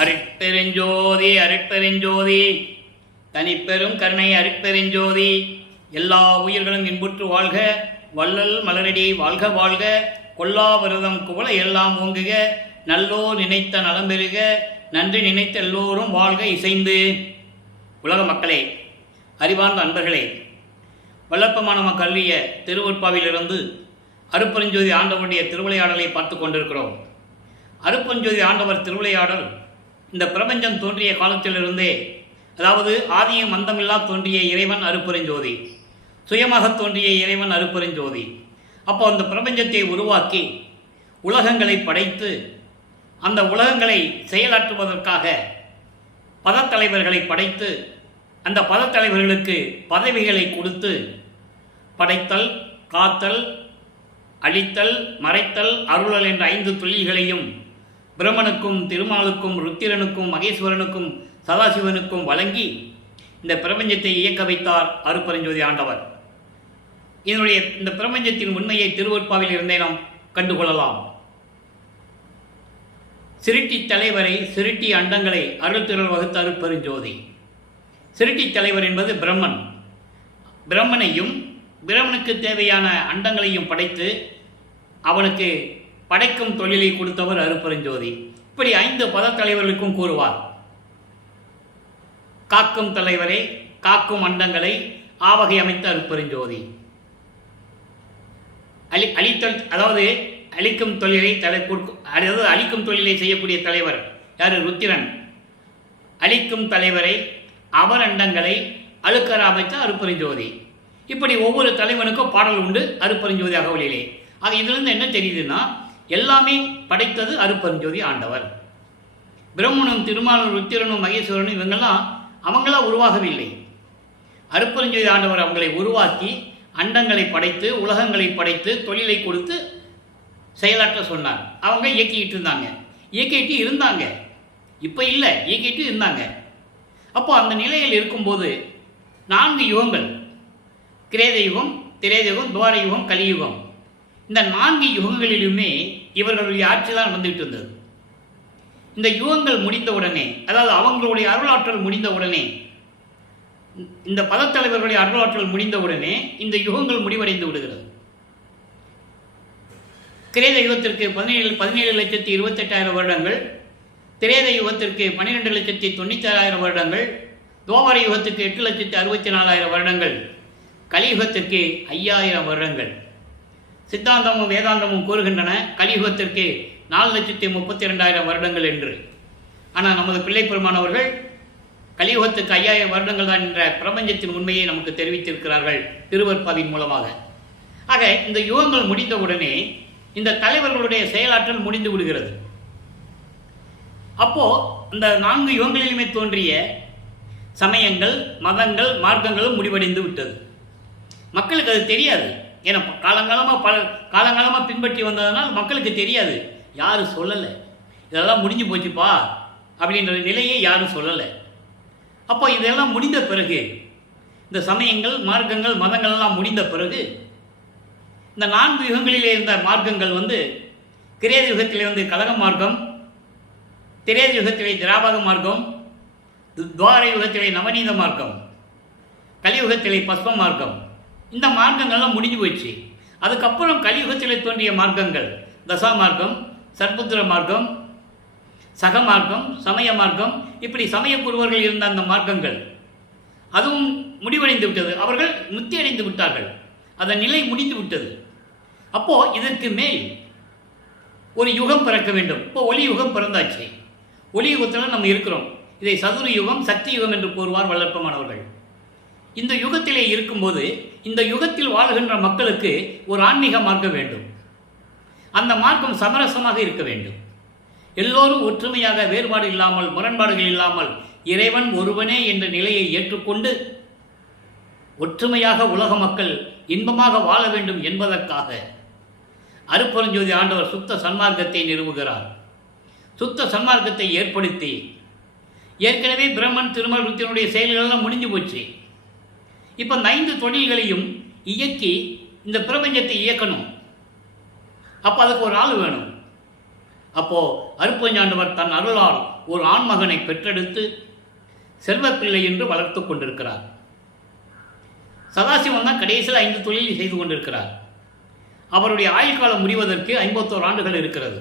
அருட்பெருஞ்சோதி அருட்பெருஞ்சோதி தனிப்பெரும் கருணை அருட்பெருஞ்சோதி. எல்லா உயிர்களும் இன்புற்று வாழ்க, வள்ளல் மலரடி வாழ்க வாழ்க, கொல்லா விரதம் குவள எல்லாம் ஓங்குக, நல்லோ நினைத்த நலம் பெறுக, நன்றி நினைத்த எல்லோரும் வாழ்க இசைந்து. உலக மக்களே, அறிவார்ந்த அன்பர்களே, வல்லப்பமான கல்விய திருவொற்பாவிலிருந்து அருட்பெருஞ்சோதி ஆண்டவருடைய திருவிளையாடலை பார்த்து கொண்டிருக்கிறோம். அருட்பெருஞ்சோதி ஆண்டவர் திருவிளையாடல் இந்த பிரபஞ்சம் தோன்றிய காலத்திலிருந்தே, அதாவது ஆதியும் அந்தமில்லா தோன்றிய இறைவன் அருட்பெருஞ்சோதி, சுயமாக தோன்றிய இறைவன் அருட்பெருஞ்சோதி. அப்போ அந்த பிரபஞ்சத்தை உருவாக்கி உலகங்களை படைத்து அந்த உலகங்களை செயலாற்றுவதற்காக பதத்தலைவர்களை படைத்து அந்த பதத்தலைவர்களுக்கு பதவிகளை கொடுத்து படைத்தல், காத்தல், அழித்தல், மறைத்தல், அருளல் என்ற 5 தொழில்களையும் பிரம்மனுக்கும் திருமாலுக்கும் ருத்திரனுக்கும் மகேஸ்வரனுக்கும் சதாசிவனுக்கும் வழங்கி இந்த பிரபஞ்சத்தை இயக்க வைத்தார் அருட்பெருஞ்சோதி ஆண்டவர். இந்த பிரபஞ்சத்தின் உண்மையை திருவொற்பாவில் இருந்தே நாம் கண்டுகொள்ளலாம். சிருட்டி தலைவரை, சிருட்டி அண்டங்களை அருள்திரள் வகுத்த அருட்பெருஞ்சோதி. சிருட்டி தலைவர் என்பது பிரம்மன். பிரம்மனையும் பிரம்மனுக்கு தேவையான அண்டங்களையும் படைத்து அவனுக்கு படைக்கும் தொழிலை கொடுத்தவர் அருட்பெருஞ்சோதி. இப்படி 5 பதத்தலைவர்களுக்கும் கூறுவார். காக்கும் தலைவரை, காக்கும் அண்டங்களை ஆவகை அமைத்த அருட்பெருஞ்சோதி. அழித்தல், அதாவது அழிக்கும் தொழிலை அதாவது அழிக்கும் தொழிலை செய்யக்கூடிய தலைவர் யார்? ருத்திரன். அழிக்கும் தலைவரை, அவர் அண்டங்களை அழுக்கற அமைத்த அருட்பெருஞ்சோதி. இப்படி ஒவ்வொரு தலைவனுக்கும் பாடல் உண்டு அருட்பெருஞ்சோதி அகவலிலே. அது இதிலிருந்து என்ன தெரியுதுன்னா, எல்லாமே படைத்தது அருட்பெருஞ்சோதி ஆண்டவர். பிரம்மனும் திருமாலும் ருத்திரனும் மகேஸ்வரனும் இவங்கெல்லாம் அவங்களா உருவாகவில்லை. அருட்பெருஞ்சோதி ஆண்டவர் அவங்களை உருவாக்கி அண்டங்களை படைத்து உலகங்களை படைத்து தொழிலை கொடுத்து செயலாற்ற சொன்னார். அவங்க இயக்கிட்டு இருந்தாங்க. இப்போ இல்லை, இயக்கிட்டு இருந்தாங்க. அப்போ அந்த நிலையில் இருக்கும்போது 4 யுகங்கள், கிரேத யுகம், திரேத யுகம், துவார யுகம், கலியுகம், இந்த 4 யுகங்களிலுமே இவர்களுடைய ஆட்சி தான் நடந்துகிட்டு இருந்தது. இந்த யுகங்கள் முடிந்தவுடனே, அதாவது அவங்களுடைய அருளாற்றல் முடிந்தவுடனே, இந்த பதத்தலைவர்களுடைய அருளாற்றல் முடிந்தவுடனே இந்த யுகங்கள் முடிவடைந்து விடுகிறது. கிரேத யுகத்திற்கு 17,28,000 வருடங்கள், திரேத யுகத்திற்கு 12,96,000 வருடங்கள், துவாபர யுகத்துக்கு 8,64,000 வருடங்கள், கலியுகத்திற்கு 5,000 வருடங்கள். சித்தாந்தமும் வேதாந்தமும் கூறுகின்றன கலியுகத்திற்கு 4,32,000 வருடங்கள் என்று. ஆனால் நமது பிள்ளை பெருமானவர்கள் கலியுகத்துக்கு 5,000 வருடங்கள் தான் என்ற பிரபஞ்சத்தின் உண்மையை நமக்கு தெரிவித்திருக்கிறார்கள் திருவொற்பாவின் மூலமாக. ஆக இந்த யுகங்கள் முடிந்தவுடனே இந்த தலைவர்களுடைய செயலாற்றல் முடிந்து விடுகிறது. அப்போ இந்த 4 யுகங்களிலுமே தோன்றிய சமயங்கள், மதங்கள், மார்க்கங்களும் முடிவடைந்து விட்டது. மக்களுக்கு அது தெரியாது. ஏன்னா காலங்காலமாக பின்பற்றி வந்ததனால் மக்களுக்கு தெரியாது. யாரும் சொல்லலை, இதெல்லாம் முடிஞ்சு போச்சுப்பா அப்படின்ற நிலையை யாரும் சொல்லலை. அப்போ இதெல்லாம் முடிந்த பிறகு, இந்த சமயங்கள், மார்க்கங்கள், மதங்கள் எல்லாம் முடிந்த பிறகு இந்த 4 யுகங்களிலே இருந்த மார்க்கங்கள் கிரேத யுகத்திலே கலக மார்க்கம், திரேத யுகத்திலே திராவக மார்க்கம், துவார யுகத்திலே நவநீத மார்க்கம், கலியுகத்திலே பஸ்ம மார்க்கம், இந்த மார்க்கங்கள்லாம் முடிஞ்சு போயிடுச்சு. அதுக்கப்புறம் கலியுகத்திலே தோன்றிய மார்க்கங்கள் தசா மார்க்கம், சர்புத்திர மார்க்கம், சக மார்க்கம், சமய மார்க்கம், இப்படி சமய குருவர்கள் இருந்த அந்த மார்க்கங்கள் அதுவும் முடிவடைந்து விட்டது. அவர்கள் முத்தி அடைந்து விட்டார்கள். அதன் நிலை முடிந்து விட்டது. அப்போது இதற்கு மேல் ஒரு யுகம் பிறக்க வேண்டும். இப்போ ஒளி யுகம் பிறந்தாச்சு. ஒளி யுகத்தில் நம்ம இருக்கிறோம். இதை சதுர யுகம், சக்தி யுகம் என்று கூறுவார் வல்லற்பமானவர்கள். இந்த யுகத்திலே இருக்கும்போது இந்த யுகத்தில் வாழ்கின்ற மக்களுக்கு ஒரு ஆன்மீக மார்க்கம் வேண்டும். அந்த மார்க்கம் சமரசமாக இருக்க வேண்டும். எல்லோரும் ஒற்றுமையாக, வேறுபாடு இல்லாமல், முரண்பாடுகள் இல்லாமல் இறைவன் ஒருவனே என்ற நிலையை ஏற்றுக்கொண்டு ஒற்றுமையாக உலக மக்கள் இன்பமாக வாழ வேண்டும் என்பதற்காக அருட்பெருஞ்சோதி ஆண்டவர் சுத்த சன்மார்க்கத்தை நிறுவுகிறார். சுத்த சன்மார்க்கத்தை ஏற்படுத்தி, ஏற்கனவே பிரம்மன் திருமால் ருத்திரனுடைய செயல்களெல்லாம் முடிஞ்சு போச்சு. இப்போ 5 தொழில்களையும் இயக்கி இந்த பிரபஞ்சத்தை இயக்கணும். அப்போ அதுக்கு ஒரு ஆள் வேணும். அப்போது அருட்பெருஞ்சாண்டவர் தன் அருளால் ஒரு ஆண்மகனை பெற்றெடுத்து செல்வப்பிள்ளை என்று வளர்த்து கொண்டிருக்கிறார். சதாசிவம் தான் கடைசியில் 5 தொழில் செய்து கொண்டிருக்கிறார். அவருடைய ஆயுள் காலம் முடிவதற்கு 51 ஆண்டுகள் இருக்கிறது.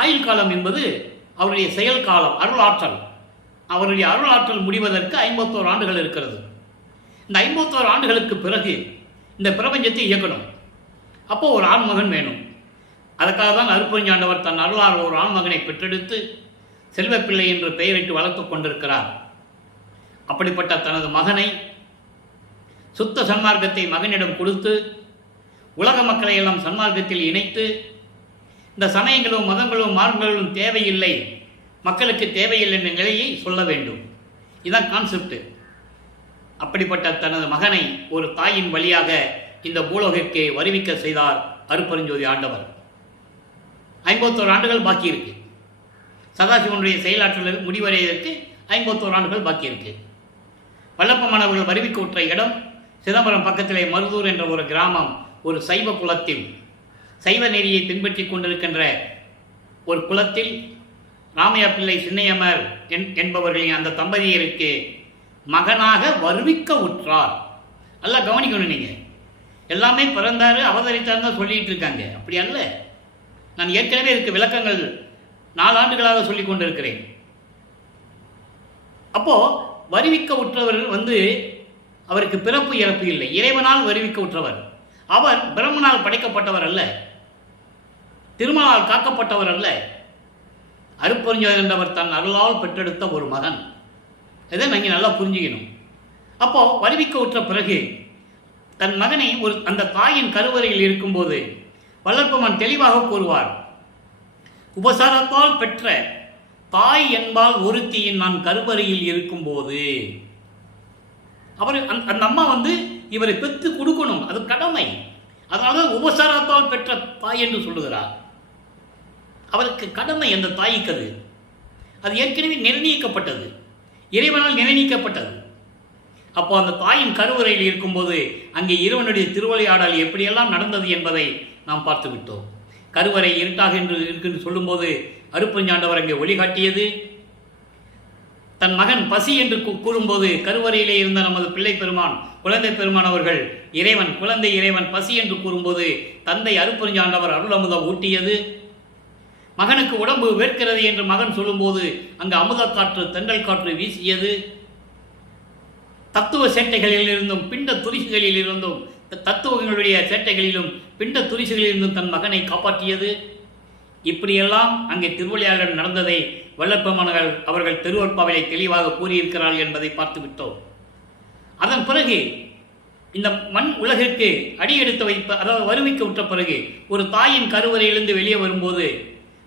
ஆயுள் காலம் என்பது அவருடைய செயல் காலம், அருளாற்றல். அவருடைய அருளாற்றல் முடிவதற்கு 51 ஆண்டுகள் இருக்கிறது. இந்த 51 ஆண்டுகளுக்கு பிறகு இந்த பிரபஞ்சத்தை இயக்கணும். அப்போது ஒரு ஆண்மகன் வேணும். அதற்காக தான் அருட்பெருஞ்சாண்டவர் தன் அருளால் ஒரு ஆண்மகனை பெற்றெடுத்து செல்வப்பிள்ளை என்று பெயரிட்டு வளர்த்து கொண்டிருக்கிறார். அப்படிப்பட்ட தனது மகனை சுத்த சன்மார்க்கத்தை மகனிடம் கொடுத்து உலக மக்களை எல்லாம் சன்மார்க்கத்தில் இணைத்து இந்த சமயங்களும் மதங்களும் மார்க்கங்களும் தேவையில்லை, மக்களுக்கு தேவையில்லை என்ற நிலையை சொல்ல வேண்டும். இதுதான் கான்செப்ட். அப்படிப்பட்ட தனது மகனை ஒரு தாயின் வழியாக இந்த பூலோகிற்கு வருவிக்க செய்தார் அருட்பெருஞ்சோதி ஆண்டவர். 51 ஆண்டுகள் பாக்கி இருக்கு. சதாசிவனுடைய செயலாற்றல் முடிவடைவதற்கு 51 ஆண்டுகள் பாக்கி இருக்கு. வல்லப்பமானவர்கள் வருவிக்க உற்ற இடம் சிதம்பரம் பக்கத்திலே மருதூர் என்ற ஒரு கிராமம். ஒரு சைவ குலத்தில், சைவ நெறியை பின்பற்றி கொண்டிருக்கின்ற ஒரு குலத்தில் ராமையா பிள்ளை சின்னையமர் என்பவர்களின் அந்த தம்பதியருக்கு மகனாக வருவிக்க உற்றார். நல்லா கவனிக்கணும். நீங்கள் எல்லாமே பிறந்தாரு அவதரித்தார் தான் சொல்லிட்டு இருக்காங்க. அப்படி அல்ல. நான் ஏற்கனவே இருக்க விளக்கங்கள் 4 ஆண்டுகளாக சொல்லிக் கொண்டிருக்கிறேன். அப்போது வருவிக்க உற்றவர் அவருக்கு பிறப்பு இறப்பு இல்லை. இறைவனால் வருவிக்க உற்றவர். அவர் பிரம்மனால் படைக்கப்பட்டவர் அல்ல, திருமணால் காக்கப்பட்டவர் அல்ல. அருட்பெருஞ்சோதி என்றவர் தன் அருளால் பெற்றெடுத்த ஒரு மகன். இதை நீங்கள் நல்லா புரிஞ்சுக்கணும். அப்போது வருவிக்க உற்ற பிறகு தன் மகனை அந்த தாயின் கருவறையில் இருக்கும்போது வல்லற்பமான் தெளிவாக கூறுவார், உபசாரத்தால் பெற்ற தாய் என்பால் ஒருத்தியின் நான் கருவறையில் இருக்கும்போது. அவர் அந்த அம்மா இவரை பெற்று கொடுக்கணும், அது கடமை. அதனால உபசாரத்தால் பெற்ற தாய் என்று சொல்லுகிறார். அவருக்கு கடமை, அந்த தாய்க்கு அது ஏற்கனவே நிர்ணயிக்கப்பட்டது, இறைவனால் நிர்ணயிக்கப்பட்டது. அப்போ அந்த தாயின் கருவறையில் இருக்கும்போது அங்கே இறைவனுடைய திருவிளையாடல் எப்படியெல்லாம் நடந்தது என்பதை நாம் பார்த்து விட்டோம். கருவறை இருட்டாக என்று சொல்லும்போது அருட்பெருஞ்சாண்டவர் அங்கே ஒளிகாட்டியது. தன் மகன் பசி என்று கூறும்போது கருவறையிலே இருந்த நமது பிள்ளை பெருமான், குழந்தை பெருமான் அவர்கள் இறைவன், குழந்தை இறைவன் பசி என்று கூறும்போது தந்தை அருட்பெருஞ்சாண்டவர் அருளமுதம் ஊட்டியது. மகனுக்கு உடம்பு வேர்க்கிறது என்று மகன் சொல்லும்போது அங்கு அமுத காற்று, தென்றல் காற்று வீசியது. தத்துவ சேட்டைகளில் இருந்தும் பிண்ட துரிசுகளில் இருந்தும், தத்துவங்களுடைய சேட்டைகளிலும் பிண்ட துரிசுகளில் இருந்தும் தன் மகனை காப்பாற்றியது. இப்படியெல்லாம் அங்கே திருவிளையாடல் நடந்ததை வல்லற்பெருமானார் அவர்கள் திருவருட்பாவிலே தெளிவாக கூறியிருக்கிறார்கள் என்பதை பார்த்து விட்டோம். அதன் பிறகு இந்த மண் உலகிற்கு அடியெடுத்து அதாவது வருவிக்க விட்ட பிறகு ஒரு தாயின் கருவறையிலிருந்து வெளியே வரும்போது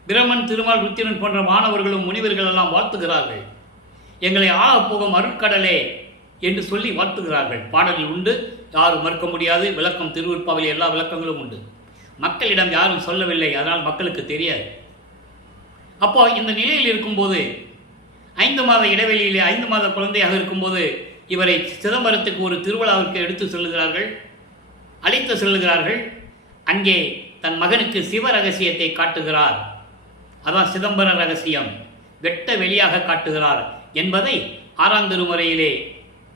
பிரமன், திருமால், ருத்திரன் போன்ற மாணவர்களும் முனிவர்கள் எல்லாம் வாழ்த்துகிறார்கள். எங்களை ஆளப்போகும் அருட்கடலே என்று சொல்லி வாழ்த்துகிறார்கள். பாடலில் உண்டு, யாரும் மறுக்க முடியாது. விளக்கம் திருவருட்பாவிலே எல்லா விளக்கங்களும் உண்டு. மக்களிடம் யாரும் சொல்லவில்லை, அதனால் மக்களுக்கு தெரியாது. அப்போ இந்த நிலையில் இருக்கும்போது 5 மாத இடைவெளியிலே 5 மாத குழந்தையாக இருக்கும்போது இவரை சிதம்பரத்துக்கு ஒரு திருவிழாவிற்கு எடுத்து செல்லுகிறார்கள், அழைத்து செல்லுகிறார்கள். அங்கே தன் மகனுக்கு சிவ ரகசியத்தை காட்டுகிறார். அதான் சிதம்பர ரகசியம், வெட்ட வெளியாக காட்டுகிறார் என்பதை 6ஆம் திருமுறையிலே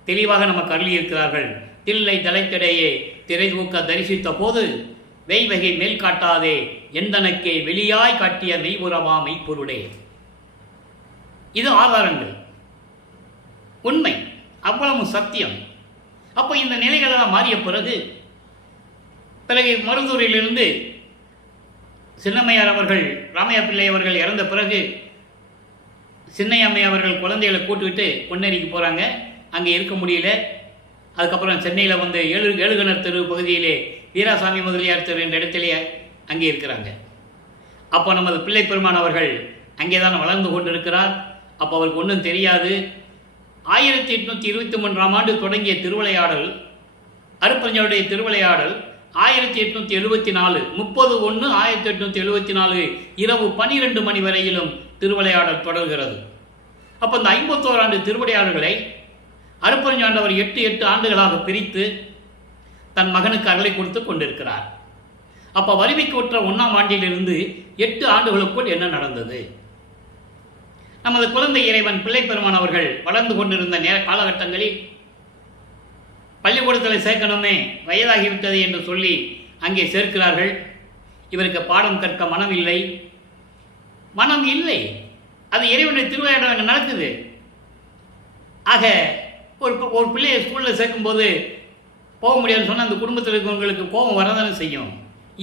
தெளிவாக நமக்கு அருளியிருக்கிறார்கள். தில்லை தலைத்திடையே திரை தூக்க தரிசித்த போது வெய்வகை மேல் காட்டாதே எந்தனக்கே வெளியாய் காட்டிய மெய்புறவா மெய்ப்பொருளே. இது ஆதாரங்கள், உண்மை, அவ்வளவு சத்தியம். அப்போ இந்த நிலைகளெல்லாம் மாறிய பிறகு மருதூரிலிருந்து சின்னம்மையார் அவர்கள், ராமையா பிள்ளை அவர்கள் இறந்த பிறகு சின்னையம்மை அவர்கள் குழந்தைகளை கூட்டுவிட்டு பொன்னேரிக்கு போகிறாங்க. அங்கே இருக்க முடியல. அதுக்கப்புறம் சென்னையில் ஏழுகிணர் தெரு பகுதியிலே வீராசாமி முதலியார் தெரு என்ற இடத்திலே அங்கே இருக்கிறாங்க. அப்போ நமது பிள்ளை பெருமான் அவர்கள் அங்கே தான் வளர்ந்து கொண்டிருக்கிறார். அப்போ அவருக்கு ஒன்றும் தெரியாது. 1823ஆம் ஆண்டு தொடங்கிய திருவிளையாடல், அருட்பெருஞ்சாண்டவருடைய திருவிளையாடல் 1874 30/1/1874 இரவு 12 மணி வரையிலும் திருவிளையாடல் தொடர்கிறது. அப்போ இந்த 51 ஆண்டு திருவிளையாடல்களை அருட்பெருஞ்சாண்டவர் 8 ஆண்டுகளாக பிரித்து தன் மகனுக்கு அருளை கொடுத்து கொண்டிருக்கிறார். அப்போ வறுமைக்கு உற்ற 1ஆம் ஆண்டிலிருந்து 8 ஆண்டுகளுக்குள் என்ன நடந்தது? நமது குழந்தை இறைவன் பிள்ளை பெருமான் அவர்கள் வளர்ந்து கொண்டிருந்த காலகட்டங்களில் பள்ளிக்கூடத்தில் சேர்க்கணுமே, வயதாகிவிட்டது என்று சொல்லி அங்கே சேர்க்கிறார்கள். இவருக்கு பாடம் கற்க மனம் இல்லை. அது இறைவனுடைய திருவிழா அங்கே நடக்குது. ஆக ஒரு பிள்ளையை ஸ்கூலில் சேர்க்கும்போது போக முடியாதுன்னு சொன்னால் அந்த குடும்பத்தில் இருக்கிறவங்களுக்கு கோபம் வரதானே செய்யும்.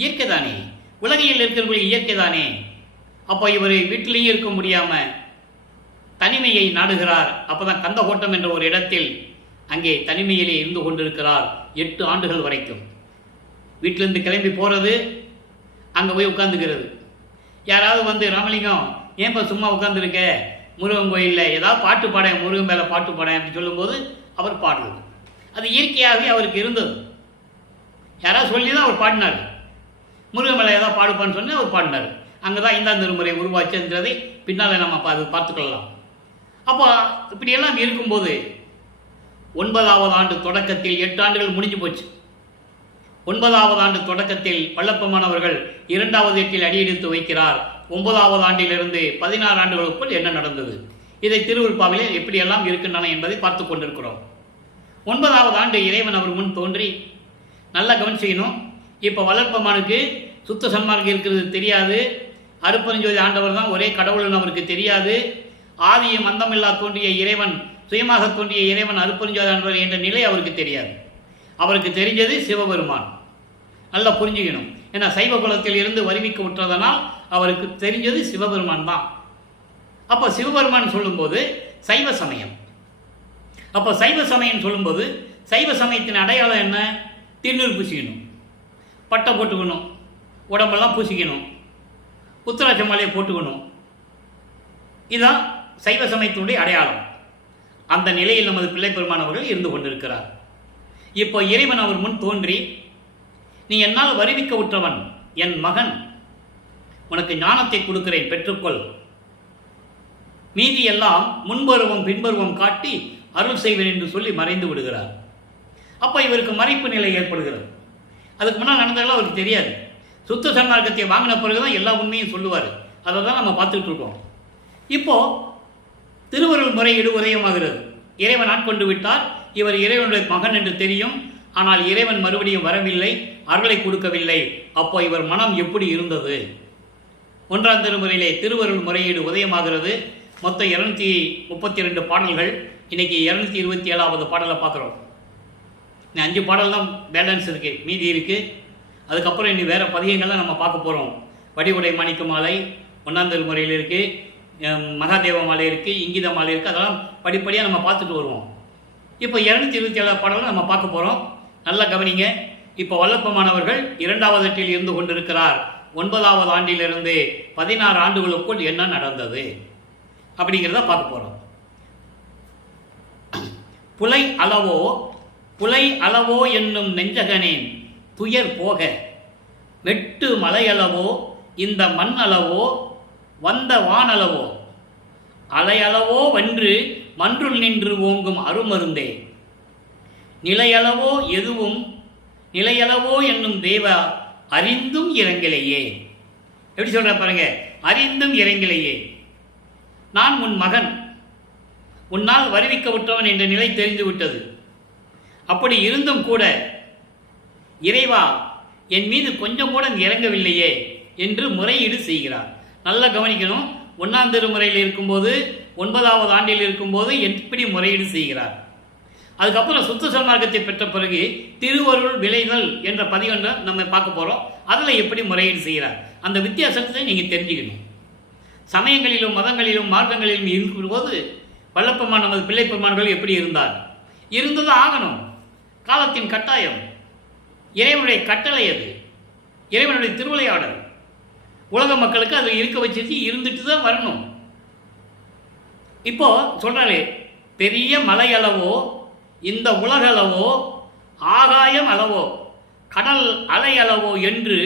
இயற்கை தானே, உலகையில் இருக்கிறவங்களுக்கு இயற்கை தானே. அப்போ இவர் வீட்டிலேயே இருக்க முடியாமல் தனிமையை நாடுகிறார். அப்போ தான் கந்தகோட்டம் என்ற ஒரு இடத்தில் அங்கே தனிமையிலே இருந்து கொண்டிருக்கிறார் 8 ஆண்டுகள் வரைக்கும். வீட்டிலேருந்து கிளம்பி போகிறது, அங்கே போய் உட்காந்துக்கிறது. யாராவது வந்து ராமலிங்கம் ஏன்பா சும்மா உட்காந்துருக்க, முருகன் கோயிலில் ஏதாவது பாட்டு பாடேன், முருகன் மேலே பாட்டு பாடேன் அப்படின்னு சொல்லும்போது அவர் பாடுறது. அது இயற்கையாகவே அவருக்கு இருந்தது. யாராவது சொல்லி தான் அவர் பாடினார். முருகன் மேலே ஏதாவது பாடுப்பான்னு சொல்லி அவர் பாடினார். அங்கே தான் 5ஆம் திருமுறை உருவாச்சுன்றதை பின்னால் நம்ம அது பார்த்துக்கொள்ளலாம். அப்போ இப்படியெல்லாம் இருக்கும்போது 9ஆவது ஆண்டு தொடக்கத்தில் 8 ஆண்டுகள் முடிஞ்சு போச்சு. 9ஆவது ஆண்டு தொடக்கத்தில் பள்ளப்பமானவர்கள் 2வது எட்டில் அடியெடுத்து வைக்கிறார். 9ஆவது ஆண்டிலிருந்து 16 ஆண்டுகளுக்குள் என்ன நடந்தது, இதை திருவிருப்பாவிலே எப்படியெல்லாம் இருக்கின்றன என்பதை பார்த்து கொண்டிருக்கிறோம். 9ஆவது ஆண்டு இறைவன் அவர் முன் தோன்றி, நல்லா கவனிச்சிக்கணும். இப்போ வளர்ப்பமானுக்கு சுத்த சன்மார்க்கம் இருக்கிறது தெரியாது. அருப்பெருஞ்சோதி ஆண்டவர் தான் ஒரே கடவுள்னு அவருக்கு தெரியாது. ஆதியும் அந்தமில்லா தோன்றிய இறைவன், சுயமாக தோன்றிய இறைவன் அருப்பெருஞ்சோதி ஆண்டவர் என்ற நிலை அவருக்கு தெரியாது. அவருக்கு தெரிஞ்சது சிவபெருமான். நல்லா புரிஞ்சுக்கணும். ஏன்னா சைவ குலத்தில் இருந்து வருவிக்க விட்டதனால் அவருக்கு தெரிஞ்சது சிவபெருமான் தான். அப்போ சிவபெருமான் சொல்லும்போது சைவ சமயம். அப்போ சைவ சமயம் சொல்லும்போது சைவ சமயத்தின் அடையாளம் என்ன? திருநீர் பூசிக்கணும், பட்டை போட்டுக்கணும், உடம்பெல்லாம் பூசிக்கணும், உத்தராட்ச மாலையை போட்டுக்கணும். இதுதான் சைவ சமயத்தினுடைய அடையாளம். அந்த நிலையில் நமது பிள்ளை பெருமான் அவர்கள் இருந்து கொண்டிருக்கிறார். இப்போ இறைவன் அவர் முன் தோன்றி, நீ என்னால் வருவிக்க உற்றவன், என் மகன், உனக்கு ஞானத்தை கொடுக்கிறேன், பெற்றுக்கொள். மீதி எல்லாம் முன்பருவம் பின்பருவம் காட்டி அருள் செய்வேன் என்று சொல்லி மறைந்து விடுகிறார். அப்போ இவருக்கு மறைப்பு நிலை ஏற்படுகிறது. அதுக்கு முன்னால் நடந்ததெல்லாம் அவருக்கு தெரியாது. சுத்த சன்மார்க்கத்தை வாங்கின பிறகுதான் எல்லா உண்மையும் சொல்லுவார். அதை தான் நம்ம பார்த்துக்கிட்டு இருக்கோம். இப்போ திருவருள் முறையீடு உதயமாகிறது. இறைவன் ஆட்கொண்டு விட்டார். இவர் இறைவனுடைய மகன் என்று தெரியும். ஆனால் இறைவன் மறுபடியும் வரவில்லை, அருளை கொடுக்கவில்லை. அப்போ இவர் மனம் எப்படி இருந்தது? 1ஆம் திருமுறையிலே திருவருள் முறையீடு உதயமாகிறது. மொத்தம் 232 பாடல்கள். இன்னைக்கு 227வது பாடலை பார்க்குறோம். 5 பாடல் தான் பேலன்ஸ் இருக்குது, மீதி இருக்குது. அதுக்கப்புறம் இனி வேறு பதிகங்கள்லாம் நம்ம பார்க்க போகிறோம். வடிவுடை மாணிக்க மாலை 1ஆம் திருமுறையில் இருக்குது, மகாதேவ மாலை இருக்குது, இங்கித மாலை இருக்குது. அதெல்லாம் படிப்படியாக நம்ம பார்த்துட்டு வருவோம். இப்போ 227 பாடலும் நம்ம பார்க்க போகிறோம். நல்லா கவனிங்க. இப்போ வல்லப்பமானவர்கள் 2வது எட்டில் இருந்து கொண்டிருக்கிறார். 9ஆவது ஆண்டிலிருந்து 16 ஆண்டுகளுக்குள் என்ன நடந்தது அப்படிங்கிறத பார்க்க போகிறோம். புலை அளவோ என்னும் நெஞ்சகனேன் துயர் போக, வெட்டு மலையளவோ இந்த மண் அளவோ வந்த வானளவோ, அலையளவோ வென்று மன்றுள் நின்று ஓங்கும் அருமருந்தே, நிலையளவோ எதுவும் நிலையளவோ என்னும் தேவா அறிந்தும் இறங்கிலேயே. எப்படி சொல்ற பாருங்க, அறிந்தும் இறங்கிலேயே. நான் உன் மகன், உன்னால் வருவிக்க விட்டவன் என்ற நிலை தெரிந்து விட்டது. அப்படி இருந்தும் கூட இறைவா என் மீது கொஞ்சம் கூட இறங்கவில்லையே என்று முறையீடு செய்கிறார். நல்லா கவனிக்கணும். 1ஆம் திருமுறையில் இருக்கும்போது, 9வது ஆண்டில் இருக்கும்போது எப்படி முறையீடு செய்கிறார். அதுக்கப்புறம் சுத்த சன்மார்க்கத்தை பெற்ற பிறகு திருவருள் விளைதல் என்ற பதிவொன்றை நம்ம பார்க்க போகிறோம். அதில் எப்படி முறையீடு செய்கிறார், அந்த வித்தியாசத்தை நீங்கள் தெரிஞ்சுக்கணும். சமயங்களிலும் மதங்களிலும் மார்க்கங்களிலும் இருக்கும்போது வல்லப்பெருமான் நமது பிள்ளை பெருமான்கள் எப்படி இருந்தார், இருந்ததும் ஆகணும். காலத்தின் கட்டாயம், இறைவனுடைய கட்டளை, அது இறைவனுடைய திருவிளையாடல். உலக மக்களுக்கு அது இருக்க வச்சிருச்சு, இருந்துட்டு தான் வரணும். இப்போ சொல்றாரு, பெரிய மலை அளவோ இந்த உலகளவோ ஆகாயம் அளவோ கடல் அலை அளவோ என்று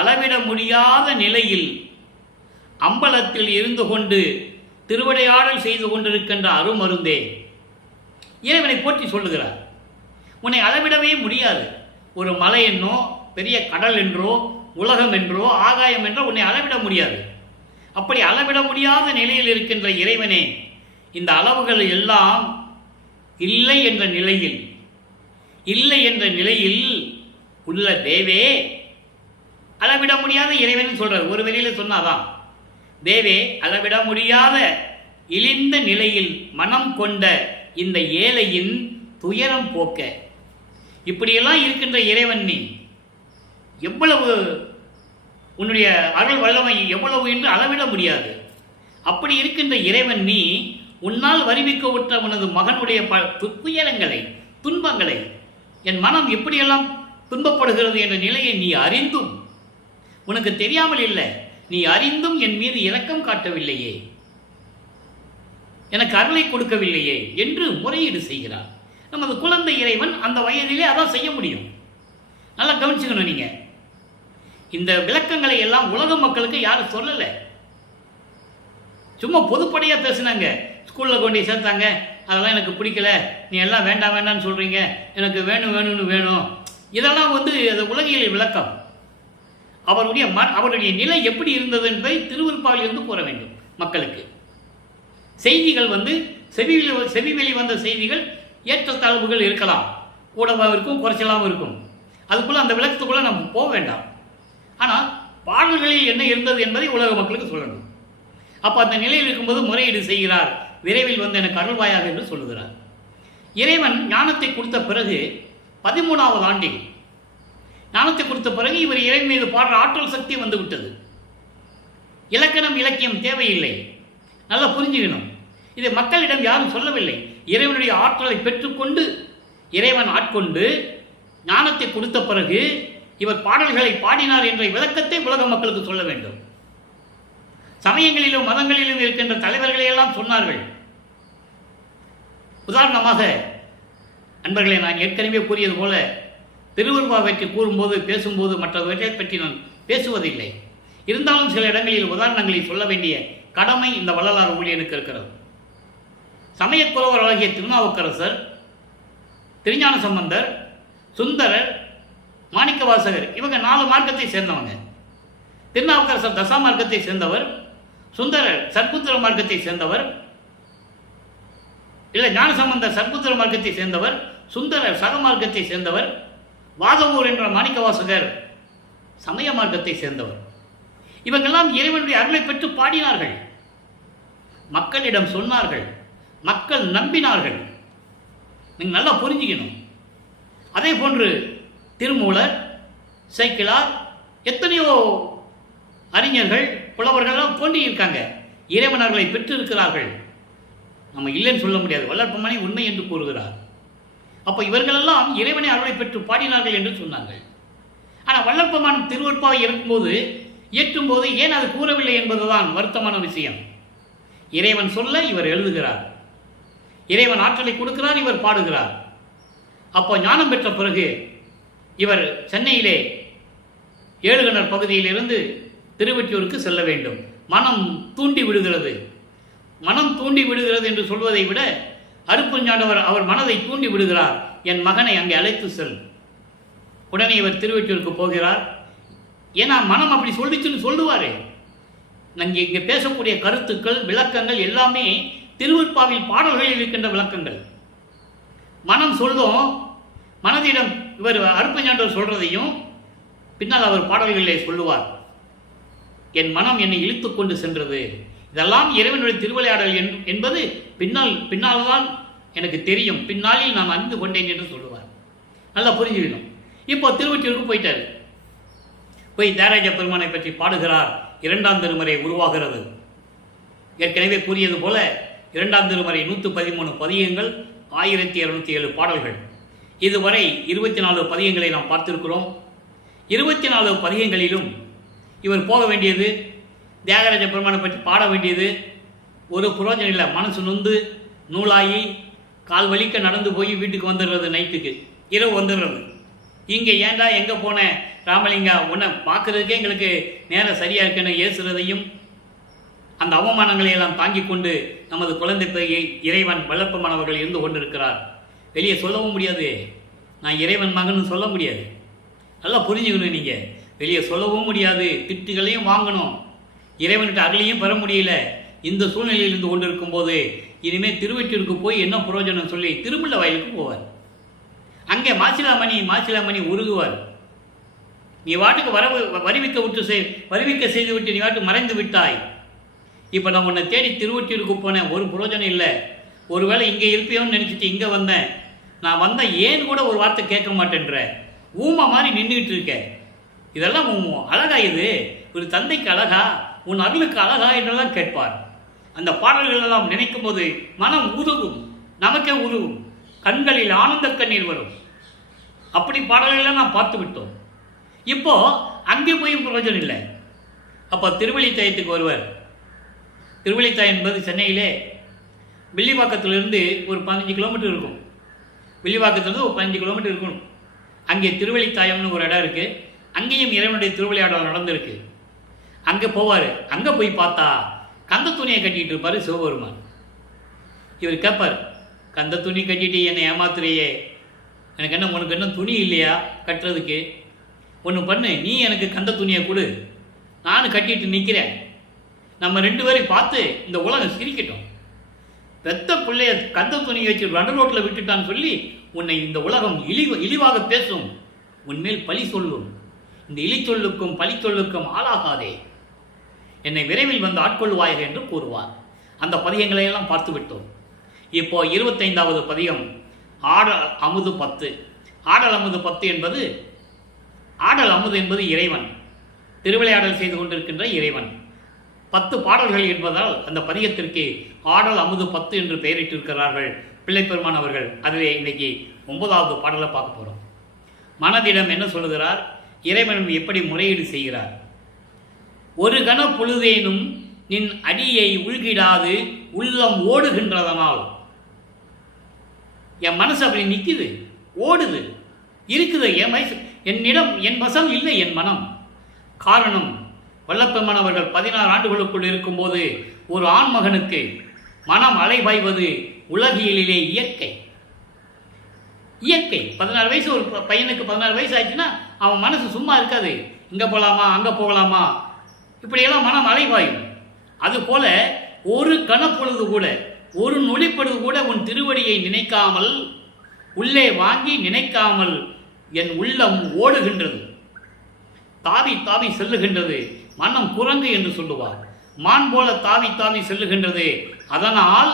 அளவிட முடியாத நிலையில் அம்பலத்தில் இருந்து கொண்டு திருவிளையாடல் செய்து கொண்டிருக்கின்ற அருமருந்தே, இறைவனை போற்றி சொல்லுகிறார். உன்னை அளவிடவே முடியாது. ஒரு மலை என்னோ பெரிய கடல் என்றோ உலகம் என்றோ ஆகாயம் என்றோ உன்னை அளவிட முடியாது. அப்படி அளவிட முடியாத நிலையில் இருக்கின்ற இறைவனே, இந்த அளவுகள் எல்லாம் இல்லை என்ற நிலையில் உள்ள தேவே, அளவிட முடியாத இறைவன் சொல்றார். ஒரு வெளியில சொன்னாதான் தேவே, அளவிட முடியாத இழிந்த நிலையில் மனம் கொண்ட இந்த ஏழையின் துயரம் போக்க. இப்படியெல்லாம் இருக்கின்ற இறைவன் நீ, எவ்வளவு உன்னுடைய அருள் வல்லமை எவ்வளவு என்று அளவிட முடியாது. அப்படி இருக்கின்ற இறைவன் நீ, உன்னால் வருவிக்க விட்ட உனது மகனுடைய துயரங்களை, துன்பங்களை, என் மனம் எப்படியெல்லாம் துன்பப்படுகிறது என்ற நிலையை நீ அறிந்தும், உனக்கு தெரியாமல் இல்லை, நீ அறிந்தும் என் மீது இரக்கம் காட்டவில்லையே, எனக்கு அருளை கொடுக்கவில்லையே என்று முறையீடு செய்கிறார். நமது குழந்தை இறைவன் அந்த வயதிலே அதான் செய்ய முடியும். நல்லா கவனிச்சுக்கணும். நீங்க இந்த விளக்கங்களை எல்லாம் உலக மக்களுக்கு யாரும் சொல்லலை. சும்மா பொதுப்படையா பேசினாங்க. ஸ்கூல்ல கொண்டு சேர்த்தாங்க, அதெல்லாம் எனக்கு பிடிக்கல, நீ எல்லாம் வேண்டாம் வேண்டாம்னு சொல்றீங்க, எனக்கு வேணும்னு வேணும். இதெல்லாம் அது உலகியல் விளக்கம். அவருடைய நிலை எப்படி இருந்தது என்பதை திருவருட்பாவில் இருந்து கூற வேண்டும் மக்களுக்கு. செய்திகள் செவிவெளி வந்த செய்திகள் ஏற்றத்தாழ்வுகள் இருக்கலாம், கூடவாக இருக்கும், குறைச்சலாகவும் இருக்கும். அதுக்குள்ள அந்த விளக்கத்துக்குள்ள நம்ம போக வேண்டாம். ஆனால் பாடல்களில் என்ன இருந்தது என்பதை உலக மக்களுக்கு சொல்லணும். அப்போ அந்த நிலையில் இருக்கும்போது முறையீடு செய்கிறார், விரைவில் வந்து எனக்கு அருள்வாயாக என்று சொல்லுகிறார். இறைவன் ஞானத்தை கொடுத்த பிறகு 13வது ஆண்டில் ஞானத்தை கொடுத்த பிறகு இவர் இறைவன் மீது பாடுற ஆற்றல் சக்தி வந்து விட்டது. இலக்கணம் இலக்கியம் தேவையில்லை. நல்லா புரிஞ்சுக்கணும். இதை மக்களிடம் யாரும் சொல்லவில்லை. இறைவனுடைய ஆற்றலை பெற்றுக்கொண்டு இறைவன் ஆட்கொண்டு ஞானத்தை கொடுத்த பிறகு இவர் பாடல்களை பாடினார் என்ற விளக்கத்தை உலக மக்களுக்கு சொல்ல வேண்டும். சமயங்களிலும் மதங்களிலும் இருக்கின்ற தலைவர்களை எல்லாம் சொன்னார்கள். உதாரணமாக நண்பர்களை, நான் ஏற்கனவே கூறியது போல திருவருட்பாவை பற்றி கூறும்போது பேசும்போது மற்றவற்றை பற்றி நான் பேசுவதில்லை. இருந்தாலும் சில இடங்களில் உதாரணங்களை சொல்ல வேண்டிய கடமை இந்த வள்ளலார் ஊழியனுக்கு இருக்கிறது. சமயக்குறவர் ஆகிய திருநாவுக்கரசர், திருஞான சம்பந்தர், சுந்தரர், மாணிக்கவாசகர் இவங்க 4 மார்க்கத்தை சேர்ந்தவங்க. திருநாவுக்கரசர் தசா மார்க்கத்தை சேர்ந்தவர், சுந்தரர் சர்க்குத்திர மார்க்கத்தை சேர்ந்தவர், இல்லை ஞானசம்பந்தர் சர்க்குத்திர மார்க்கத்தை சேர்ந்தவர், சுந்தரர் சக மார்க்கத்தை சேர்ந்தவர், வாதவூர் என்ற மாணிக்கவாசகர் சமய மார்க்கத்தை சேர்ந்தவர். இவங்கெல்லாம் இறைவனுடைய அருளை பெற்று பாடினார்கள், மக்களிடம் சொன்னார்கள், மக்கள் நம்பினார்கள். நீங்கள் நல்லா புரிஞ்சுக்கணும். அதே போன்று திருமூலர், சேக்கிழார், எத்தனையோ அறிஞர்கள் புலவர்கள் தோன்றியிருக்காங்க, இறைவனர்களை பெற்று இருக்கிறார்கள். நம்ம இல்லைன்னு சொல்ல முடியாது. வள்ளற்பெருமானை உண்மை என்று கூறுகிறார். அப்போ இவர்களெல்லாம் இறைவனை அருளை பெற்று பாடினார்கள் என்று சொன்னார்கள். ஆனால் வள்ளற்பெருமான் திருவருட்பாவை இருக்கும்போது இயற்றும் போது ஏன் அது கூறவில்லை என்பதுதான் வருத்தமான விஷயம். இறைவன் சொல்ல இவர் எழுதுகிறார், இறைவன் ஆற்றலை கொடுக்கிறார், இவர் பாடுகிறார். அப்போ ஞானம் பெற்ற பிறகு இவர் சென்னையிலே ஏழுகணர் பகுதியிலிருந்து திருவெற்றியூருக்கு செல்ல வேண்டும். மனம் தூண்டி விடுகிறது. மனம் தூண்டி விடுகிறது என்று சொல்வதை விட அருட்பெருஞ்சாண்டவர் அவர் மனதை தூண்டி விடுகிறார், என் மகனை அங்கே அழைத்து செல். உடனே இவர் திருவெற்றியூருக்கு போகிறார். ஏன்னா மனம் அப்படி சொல்லிச்சுன்னு சொல்லுவார். நாங்கள் இங்கே பேசக்கூடிய கருத்துக்கள், விளக்கங்கள் எல்லாமே திருவருட்பாவில் பாடல்களில் இருக்கின்ற விளக்கங்கள். மனம் சொல்லும், மனதிடம் இவர் அருட்பெருஞ்சாண்டவர் சொல்றதையும் பின்னால் அவர் பாடல்களிலே சொல்லுவார். என் மனம் என்னை இழுத்து கொண்டு சென்றது, இதெல்லாம் இறைவனுடைய திருவிளையாடல் என்பது பின்னால் தான் எனக்கு தெரியும், பின்னாளில் நான் அறிந்து கொண்டேன் என்று சொல்லுவார். நல்லா புரிஞ்சுக்கணும். இப்போ திருவொற்றியூருக்கு போயிட்டார். போய் தியாகராஜ பெருமானை பற்றி பாடுகிறார். 2ஆம் திருமுறை உருவாகிறது. ஏற்கனவே கூறியது போல 2ஆம் திருமுறை 113 பதியங்கள், 1207 பாடல்கள். இதுவரை 24 பதியங்களை நாம் பார்த்திருக்கிறோம். 24 பதியங்களிலும் இவர் போக வேண்டியது, தியாகராஜ பெருமானை பற்றி பாட வேண்டியது ஒரு புரோஜனம் இல்லை. மனசு நொந்து நூலாகி கால் வலிக்க நடந்து போய் வீட்டுக்கு வந்துடுறது, நைட்டுக்கு இரவு வந்துடுறது. இங்கே ஏண்டா எங்கே போன ராமலிங்கா, உன்னை பார்க்குறதுக்கே எங்களுக்கு நேரம் சரியாக இருக்குன்னு ஏசுறதையும் அந்த அவமானங்களை எல்லாம் தாங்கி கொண்டு நமது குழந்தை பையை இறைவன் வளர்ப்பமானவர்கள் இருந்து கொண்டிருக்கிறார். வெளியே சொல்லவும் முடியாது, நான் இறைவன் மகன் சொல்ல முடியாது. நல்லா புரிஞ்சுக்கணும். நீங்கள் வெளியே சொல்லவும் முடியாது, திட்டுகளையும் வாங்கணும், இறைவன்கிட்ட அருளையும் பெற முடியல. இந்த சூழ்நிலையில் இருந்து கொண்டிருக்கும் போது இனிமேல் திருவெற்றியூருக்கு போய் என்ன பிரயோஜனம் சொல்லி திருமல்ல வயலுக்கு போவார். அங்கே மாசிலாமணி உருகுவார். நீ வாட்டுக்கு வருவிக்க செய்து விட்டு நீ வாட்டு மறைந்து விட்டாய். இப்போ நான் உன்னை தேடி திருவொற்றியூருக்கு போனேன், ஒரு பிரயோஜனம் இல்லை. ஒருவேளை இங்கே இருப்பியோன்னு நினச்சிட்டு இங்கே வந்தேன். நான் வந்தேன் ஏன்னு கூட ஒரு வார்த்தை கேட்க மாட்டேன்ற, ஊமா மாதிரி நின்றுக்கிட்டு இருக்க. இதெல்லாம் அழகா? இது ஒரு தந்தைக்கு அழகா, உன் அருளுக்கு அழகா என்றெல்லாம் கேட்பார். அந்த பாடல்கள் எல்லாம் நினைக்கும் போது மனம் உருகும், நமக்கே உருகும், கண்களில் ஆனந்த கண்ணீர் வரும். அப்படி பாடல்கள்லாம் நாம் பார்த்து விட்டோம். இப்போ அங்கே போய் பிரயோஜனம் இல்லை. அப்போ திருவள்ளித்தாயத்துக்கு வருவார். திருவள்ளித்தாயம் என்பது சென்னையிலே வில்லிவாக்கத்திலிருந்து ஒரு 15 கிலோமீட்டர் இருக்கும். வில்லிவாக்கத்திலிருந்து ஒரு 15 கிலோமீட்டர் இருக்கணும். அங்கே திருவள்ளித்தாயம்னு ஒரு இடம் இருக்குது. அங்கேயும் இறைவனுடைய திருவிளையாடல் நடந்திருக்கு. அங்கே போவார். அங்கே போய் பார்த்தா கந்த துணியை கட்டிகிட்டு இருப்பார் சிவபெருமான். இவர் கேட்பார், கந்த துணி கட்டிட்டு என்னை ஏமாத்துறையே, எனக்கு என்ன உனக்கு என்ன துணி இல்லையா கட்டுறதுக்கு? ஒன்று பண்ணு, நீ எனக்கு கந்த துணியை கொடு, நானும் கட்டிட்டு நிற்கிறேன், நம்ம 2 பேரையும் பார்த்து இந்த உலகம் சிரிக்கட்டும். பெத்த பிள்ளைய கந்த துணியை வச்சு நடு ரோட்டில் விட்டுட்டான்னு சொல்லி உன்னை இந்த உலகம் இழிவாக பேசும், உன்மேல் பழி சொல்லும். இந்த இழிச்சொல்லுக்கும் பழி சொல்லுக்கும் ஆளாகாதே, என்னை விரைவில் வந்து ஆட்கொள்வாயாக என்று கூறுவார். அந்த பதிகங்களை எல்லாம் பார்த்து விட்டோம். இப்போ 25வது பதிகம் ஆடல் அமுது 10. ஆடல் அமுது 10 என்பது, ஆடல் அமுது என்பது இறைவன், திருவிளையாடல் செய்து கொண்டிருக்கின்ற இறைவன். 10 பாடல்கள் என்பதால் அந்த பதிகத்திற்கு ஆடல் அமுது 10 என்று பெயரிட்டிருக்கிறார்கள் பிள்ளைப்பெருமான் அவர்கள். அதிலே இன்னைக்கு 9வது பாடலை பார்க்க போகிறோம். மனதிடம் என்ன சொல்லுகிறார், இறைவன் எப்படி முறையீடு செய்கிறார். ஒரு கண பொழுதேனும் நின் அடியை உள்கிடாது உள்ளம் ஓடுகின்றதனால், என் மனசு அப்படி நிற்குது, ஓடுது, இருக்குது. என் வசம் இல்லை என் மனம். காரணம், வல்லப்பெருமான் அவர்கள் 16 ஆண்டுகளுக்குள் இருக்கும்போது ஒரு ஆண்மகனுக்கு மனம் அலைபாய்வது உலகியலிலே இயற்கை. 16 வயசு ஒரு பையனுக்கு 16 வயசு ஆச்சுன்னா அவன் மனசு சும்மா இருக்காது. இங்கே போகலாமா அங்கே போகலாமா இப்படியெல்லாம் மனம் அலைபாயும். அதுபோல ஒரு கணப்பொழுது கூட, ஒரு நொடிப்பொழுது கூட உன் திருவடியை நினைக்காமல், உள்ளே வாங்கி நினைக்காமல் என் உள்ளம் ஓடுகின்றது, தாவி தாவி செல்லுகின்றது. மனம் குரங்கு என்று சொல்லுவார். மான் போல தாவி தாவி செல்லுகின்றது. அதனால்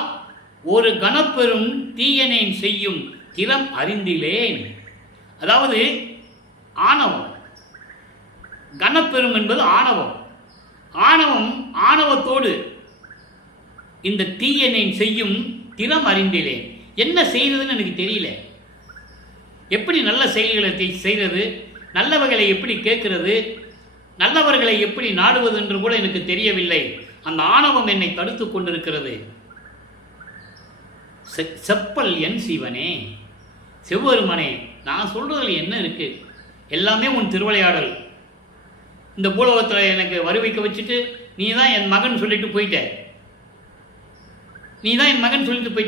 ஒரு கணப்பெரும் தீயனேன் செய்யும் திறம் அறிந்திலேன். அதாவது ஆணவம், கணப்பெரும் என்பது ஆணவம். ஆணவத்தோடு இந்த தீயனேன் செய்யும் திறம் அறிந்திலேன். என்ன செய்யறதுன்னு எனக்கு தெரியல. எப்படி நல்ல செயல்களை செய்கிறது, நல்லவர்களை எப்படி கேட்கிறது, நல்லவர்களை எப்படி நாடுவது என்று கூட எனக்கு தெரியவில்லை. அந்த ஆணவம் என்னை தடுத்து கொண்டிருக்கிறது. செப்பல் என் சிவனே, சிவபெருமானே, நான் சொல்றதுல என்ன இருக்கு? எல்லாமே உன் திருவிளையாடல். இந்த பூலோகத்தில் எனக்கு வருவிக்க வச்சுட்டு நீ தான் என் மகன் சொல்லிட்டு போயிட்ட.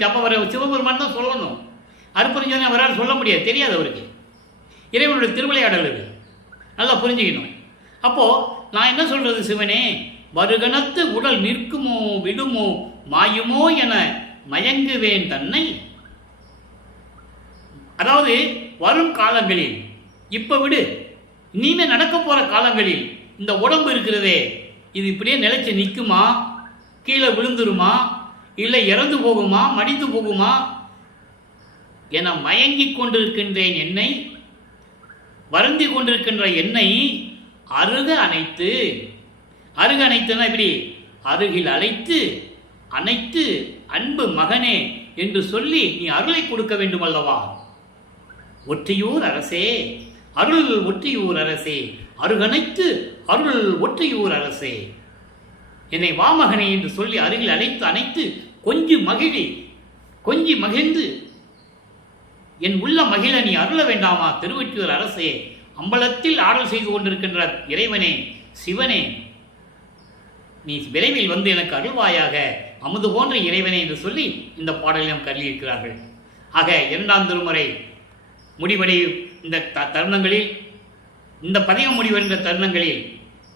அப்போ வர சிவபெருமான் தான் சொல்லணும். அருப்புரிஞ்சவனே அவரால் சொல்ல முடியாது, தெரியாது அவருக்கு. இறைவனுடைய திருவிளையாடல் இது, நல்லா புரிஞ்சுக்கணும். அப்போது நான் என்ன சொல்கிறது, சிவனே, வருகணத்து உடல் நிற்குமோ விடுமோ மாயுமோ என மயங்குவேன் தன்னை. அதாவது வரும் காலங்களில், இப்போ விடு, இனிமே நடக்க போகிற காலங்களில் இந்த உடம்பு இருக்கிறதே, இது இப்படியே நிலைச்சு நிற்குமா, கீழே விழுந்துருமா, இல்லை இறந்து போகுமா, மடிந்து போகுமா என மயங்கிக் கொண்டிருக்கின்றேன். என்னை வருந்தி கொண்டிருக்கின்ற என்னை அருக அணைத்துனா இப்படி அருகில் அணைத்து அன்பு மகனே என்று சொல்லி நீ அருளை கொடுக்க வேண்டும் அல்லவா. ஒற்றியூர் அரசே, அருள் ஒற்றியூர் அரசே, அருகணைத்து அருள் ஒற்றியூர் அரசே, என்னை வாமகனே என்று சொல்லி அருகில் அணைத்து கொஞ்சி மகிழ்ந்து என் உள்ள மகிழ நீ அருள வேண்டாமா திருவொற்றியூர் அரசே, அம்பலத்தில் ஆடல் செய்து கொண்டிருக்கின்ற இறைவனே, சிவனே, நீ விரைவில் வந்து எனக்கு அருள்வாயாக, அமுது போன்ற இறைவனே என்று சொல்லி இந்த பாடலிலும் கருதியிருக்கிறார்கள். ஆக 2ஆம் திருமுறை முடிவடை இந்த தருணங்களில் இந்த பதிகம் முடிவென்ற தருணங்களில்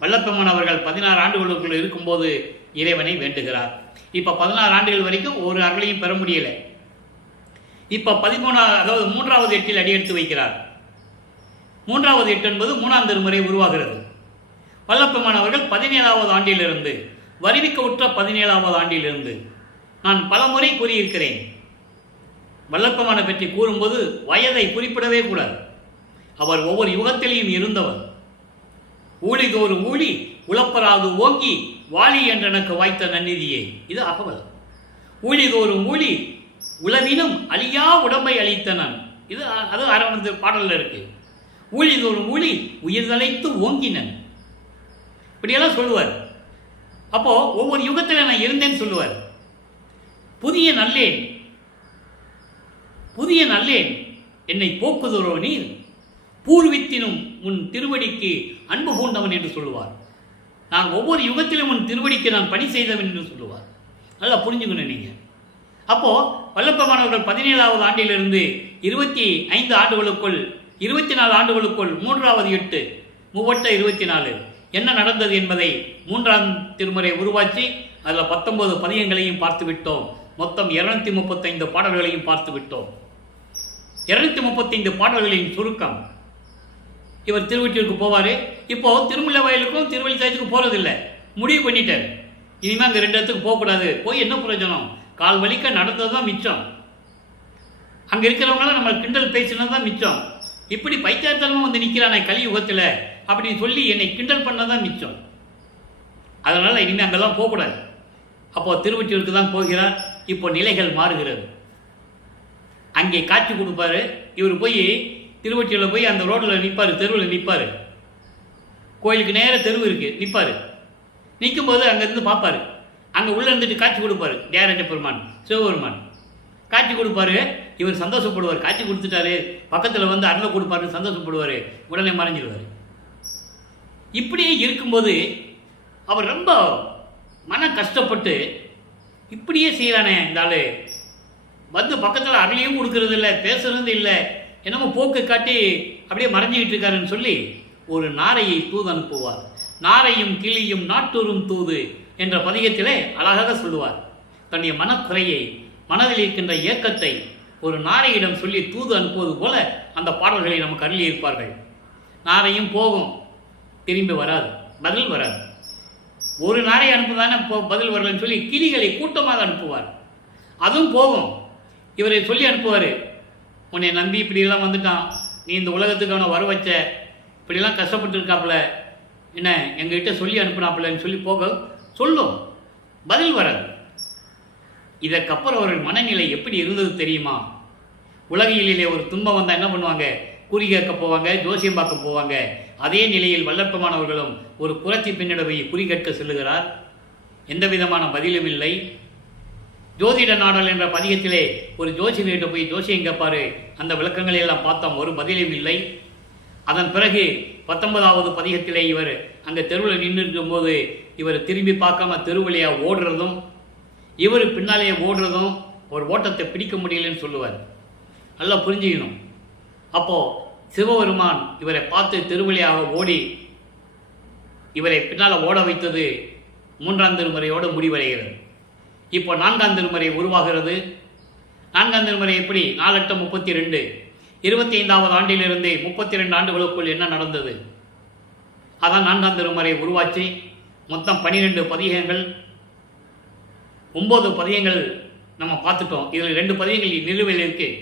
வல்லப்பெருமான் அவர்கள் 16 ஆண்டுகளுக்குள் இருக்கும்போது இறைவனை வேண்டுகிறார். இப்போ 16 ஆண்டுகள் வரைக்கும் ஒரு அருளையும் பெற முடியலை. இப்போ 3வது எட்டில் அடியெடுத்து வைக்கிறார். 3வது எட்டு என்பது 3ஆம் திருமுறை உருவாகிறது. வல்லப்பெருமான் அவர்கள் 17வது ஆண்டிலிருந்து, வருவிக்க உற்ற 17வது ஆண்டிலிருந்து, நான் பலமுறை கூறியிருக்கிறேன், வல்லப்பெருமானை பற்றி கூறும்போது வயதை குறிப்பிடவே கூடாது. அவர் ஒவ்வொரு யுகத்திலையும் இருந்தவர். ஊழிதோறு ஊழி உழப்பராது ஓங்கி வாழி என்றெனக்கு வாய்த்த நன்னிதியே, இது அகவல். ஊழிதோறும் ஊழி உளவினும் அழியா உடம்பை அளித்தனன், இது அது அரவணத்து பாடலில் இருக்கு. ஊழிதோறும் ஊழி உயிர்தலைத்து ஓங்கினன், இப்படியெல்லாம் சொல்லுவார். அப்போ ஒவ்வொரு யுகத்தில் நான் இருந்தேன்னு சொல்லுவார். புதிய நல்லேன் என்னை போக்குதோரோ நீர் பூர்வித்தினும் உன் திருவடிக்கு அன்பு பூண்டவன் என்று சொல்லுவார். நான் ஒவ்வொரு யுகத்திலும் உன் திருவடிக்கு நான் பணி செய்தவன் என்று சொல்லுவார். நல்லா புரிஞ்சுக்கணும் நீங்கள். அப்போது வல்லப்பெருமானவர்கள் 17வது ஆண்டிலிருந்து 25 ஆண்டுகளுக்குள், 24 ஆண்டுகளுக்குள் 3வது எட்டு 24 என்ன நடந்தது என்பதை 3ஆம் திருமுறை உருவாக்கி அதில் 19 பதிகங்களையும் பார்த்து விட்டோம். மொத்தம் 235 பாடல்களையும் பார்த்து விட்டோம். 235 பாடல்களின் சுருக்கம். இவர் திருவொற்றியூருக்கு போவார். இப்போது திருமலை வயலுக்கும் திருவள்ளித்தாயத்துக்கும் போகிறதில்லை, முடிவு பண்ணிட்டார். இனிமேல் அங்கே 2 இடத்துக்கு போகக்கூடாது. போய் என்ன பிரயோஜனம்? கால் வலிக்க நடந்தது தான் மிச்சம். அங்கே இருக்கிறவங்களாம் நம்ம கிண்டல் பேசினது தான் மிச்சம். இப்படி பைத்தியத்தனமாக வந்து நிற்கிறானே கலியுகத்தில் அப்படின்னு சொல்லி என்னை கிண்டல் பண்ணதான் மிச்சம். அதனால் இனிமேல் அங்கெல்லாம் போகக்கூடாது. அப்போது திருவொற்றியூருக்கு தான் போகிறார். இப்போ நிலைகள் மாறுகிறது. அங்கே காட்சி கொடுப்பாரு. இவர் போய் திருவொற்றியூரில் போய் அந்த ரோட்டில் நிற்பார், தெருவில் நிற்பார். கோயிலுக்கு நேர தெருவு இருக்குது, நிற்பார். நிற்கும்போது அங்கேருந்து பார்ப்பார். அங்கே உள்ளே இருந்துட்டு காட்சி கொடுப்பார். தியாகராஜ பெருமான், சிவபெருமான் காட்சி கொடுப்பாரு. இவர் சந்தோஷப்படுவார். காட்சி கொடுத்துட்டாரு, பக்கத்தில் வந்து அருளை கொடுப்பாரு, சந்தோஷப்படுவார். உடனே மறைஞ்சிடுவார். இப்படியே இருக்கும்போது அவர் ரொம்ப மன கஷ்டப்பட்டு, இப்படியே செய்கிறானே இந்த ஆள், வந்து பக்கத்தில் அருளையும் கொடுக்கறது இல்லை, பேசுறது இல்லை, என்னமோ போக்கு காட்டி அப்படியே மறைஞ்சிக்கிட்டு இருக்காருன்னு சொல்லி ஒரு நாரையை தூது அனுப்புவார். நாரையும் கிளியும் நாட்டூரும் தூது என்ற பதிகத்திலே அழகாக சொல்லுவார். தன்னுடைய மனக்குறையை, மனதில் இருக்கின்ற ஏக்கத்தை ஒரு நாரையிடம் சொல்லி தூது அனுப்புவது போல அந்த பாடல்களை நமக்கு அருளி இருப்பார்கள். நாரையும் போகும், திரும்பி வராது, பதில் வராது. ஒரு நாரை அனுப்புதானே பதில் வரலன்னு சொல்லி கிளிகளை கூட்டமாக அனுப்புவார். அதுவும் போகும். இவரை சொல்லி அனுப்புவார், உன்னை நம்பி இப்படியெல்லாம் வந்துட்டான், நீ இந்த உலகத்துக்கு அவனை வர வச்ச, இப்படிலாம் கஷ்டப்பட்டு இருக்காப்புல, என்ன எங்ககிட்ட சொல்லி அனுப்புனாப்புலன்னு சொல்லி போக சொல்லும், பதில் வராது. இதற்கப்புறம் அவர்கள் மனநிலை எப்படி இருந்தது தெரியுமா? உலகியலிலே ஒரு துன்பம் வந்தால் என்ன பண்ணுவாங்க? குறி கேட்க போவாங்க, ஜோசியம் பார்க்க போவாங்க. அதே நிலையில் வல்லப்பெருமானவர்களும் ஒரு புரட்சி பெண்ணிட போய் குறி கேட்க செல்லுகிறார். எந்த விதமான பதிலும் இல்லை. ஜோதிட நாடல் என்ற பதிகத்திலே ஒரு ஜோசியர்கிட்ட போய் ஜோசியம் கேட்பாரு. அந்த விளக்கங்களை எல்லாம் பார்த்தோம், ஒரு பதிலும் இல்லை. அதன் பிறகு 19வது பதிகத்திலே இவர் அங்கே தெருவில் நின்று இருக்கும்போது இவர் திரும்பி பார்க்காம தெருவழியாக ஓடுறதும், இவர் பின்னாலேயே ஓடுறதும், ஒரு ஓட்டத்தை பிடிக்க முடியலன்னு சொல்லுவார். நல்லா புரிஞ்சுக்கணும். அப்போது சிவபெருமான் இவரை பார்த்து திருவழியாக ஓடி இவரை பின்னால் ஓட வைத்தது 3ஆம் திருமுறையோடு முடிவடைகிறது. இப்போ 4ஆம் திருமுறை உருவாகிறது. 4ஆம் திருமுறை எப்படி? 4×8=32, 25வது ஆண்டிலிருந்து 32 ஆண்டுகளுக்குள் என்ன நடந்தது, அதான் 4ஆம் திருமுறை உருவாச்சு. மொத்தம் 12 பதிகங்கள், 9 பதிகங்கள் நம்ம பார்த்துட்டோம். இதில் 2 பதிகங்கள் நிலுவையில் இருக்குது.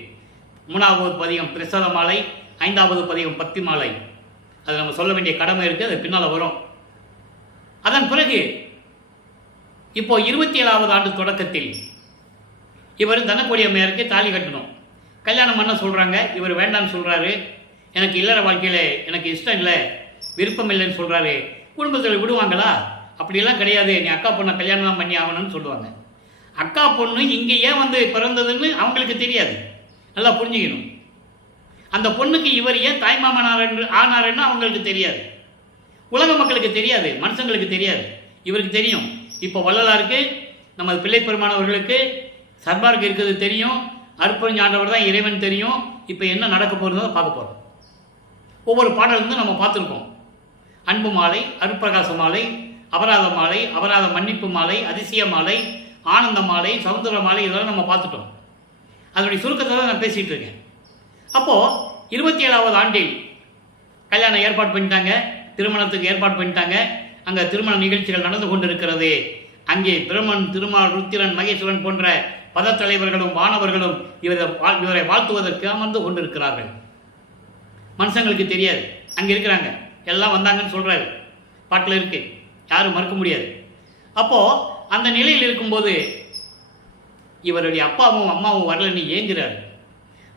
3வது பதிகம் பிரசாத மாலை, 5வது பதிகம் பத்தி மாலை. அது நம்ம சொல்ல வேண்டிய கடமை இருக்குது, அது பின்னால் வரும். அதன் பிறகு இப்போ 27வது ஆண்டு தொடக்கத்தில் இவர் தனக்கோடி அம்மையாருக்கு தாலி கட்டணும், கல்யாணம் பண்ண சொல்கிறாங்க. இவர் வேண்டான்னு சொல்கிறாரு. எனக்கு இல்லற வாழ்க்கையில் எனக்கு இஷ்டம் இல்லை, விருப்பம் இல்லைன்னு சொல்கிறாரு. குடும்பத்தில் விடுவாங்களா? அப்படியெல்லாம் கிடையாது, நீ அக்கா பொண்ணை கல்யாணம் தான் பண்ணி ஆகணும்னு சொல்லுவாங்க. அக்கா பொண்ணு இங்கே ஏன் வந்து பிறந்ததுன்னு அவங்களுக்கு தெரியாது. நல்லா புரிஞ்சுக்கணும். அந்த பொண்ணுக்கு இவர் ஏன் தாய்மாமனார் ஆனாருன்னு அவங்களுக்கு தெரியாது. உலக மக்களுக்கு தெரியாது, மனுஷங்களுக்கு தெரியாது. இவருக்கு தெரியும். இப்போ வள்ளலாருக்கு, நமது பிள்ளை பெருமானவர்களுக்கு, சர்பாருக்கு இருக்கிறது தெரியும். அற்புதஞாண்டவர் தான் இறைவன் தெரியும். இப்போ என்ன நடக்க போகிறதோ பார்க்க போகிறோம். ஒவ்வொரு பாடல் வந்து நம்ம பார்த்துருக்கோம். அன்பு மாலை, அருட்பிரகாச மாலை, அபராத மாலை, அபராத மன்னிப்பு மாலை, அதிசய மாலை, ஆனந்த மாலை, சமுத்திர மாலை, இதெல்லாம் நம்ம பார்த்துட்டோம். அதனுடைய சுருக்கத்தை தான் நான் பேசிகிட்டு இருக்கேன். அப்போது 27வது ஆண்டில் கல்யாணம் ஏற்பாடு பண்ணிட்டாங்க, திருமணத்துக்கு ஏற்பாடு பண்ணிட்டாங்க. அங்கே திருமண நிகழ்ச்சிகள் நடந்து கொண்டிருக்கிறது. அங்கே பிரம்மன், திருமால், ருத்திரன், மகேஸ்வரன் போன்ற பதத்தலைவர்களும் வானவர்களும் இவரை வாழ்த்துவதற்கு அமர்ந்து கொண்டிருக்கிறார்கள். மனுஷங்களுக்கு தெரியாது, அங்கே இருக்கிறாங்க, எல்லாம் வந்தாங்கன்னு சொல்கிறாரு, பாட்டில் இருக்கு, யாரும் மறுக்க முடியாது. அப்போது அந்த நிலையில் இருக்கும்போது இவருடைய அப்பாவும் அம்மாவும் வரலன்னு ஏங்குகிறார்.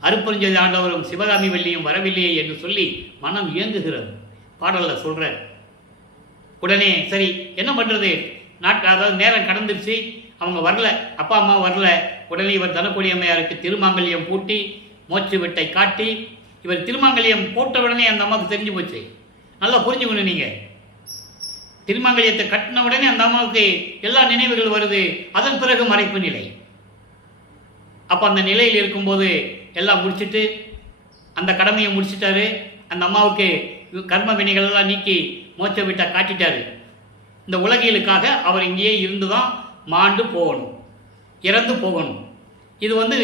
அருட்பெருஞ்சோதி ஆண்டவரும் சிவகாமி வள்ளியும் வரவில்லையே என்று சொல்லி மனம் இயங்குகிறது. பாடலில் சொல்கிறார். உடனே சரி என்ன பண்ணுறது, அதாவது நேரம் கடந்துருச்சு, அவங்க வரல, அப்பா அம்மா வரல. உடனே இவர் தனக்கொடி அம்மையாருக்கு திருமாங்கல்யம் பூட்டி மோட்ச வெட்டை காட்டி, இவர் திருமாங்கல்யம் போட்ட உடனே அந்த அம்மாவுக்கு தெரிஞ்சு போச்சு. நல்லா புரிஞ்சுக்கணும் நீங்கள், திருமாங்கல்யத்தை கட்டின உடனே அந்த அம்மாவுக்கு எல்லா நினைவுகள் வருது. அதன் பிறகு மறைப்பு நிலை. அப்போ அந்த நிலையில் இருக்கும்போது எல்லாம் முடிச்சுட்டு அந்த கடமையை முடிச்சிட்டாரு. அந்த அம்மாவுக்கு கர்ம வினைகள் எல்லாம் நீக்கி மோட்ச விட்டா காட்டிட்டாரு. இந்த உலகியலுக்காக அவர் இங்கேயே இருந்து தான் மாண்டு போகணும், இறந்து போகணும். இது வந்து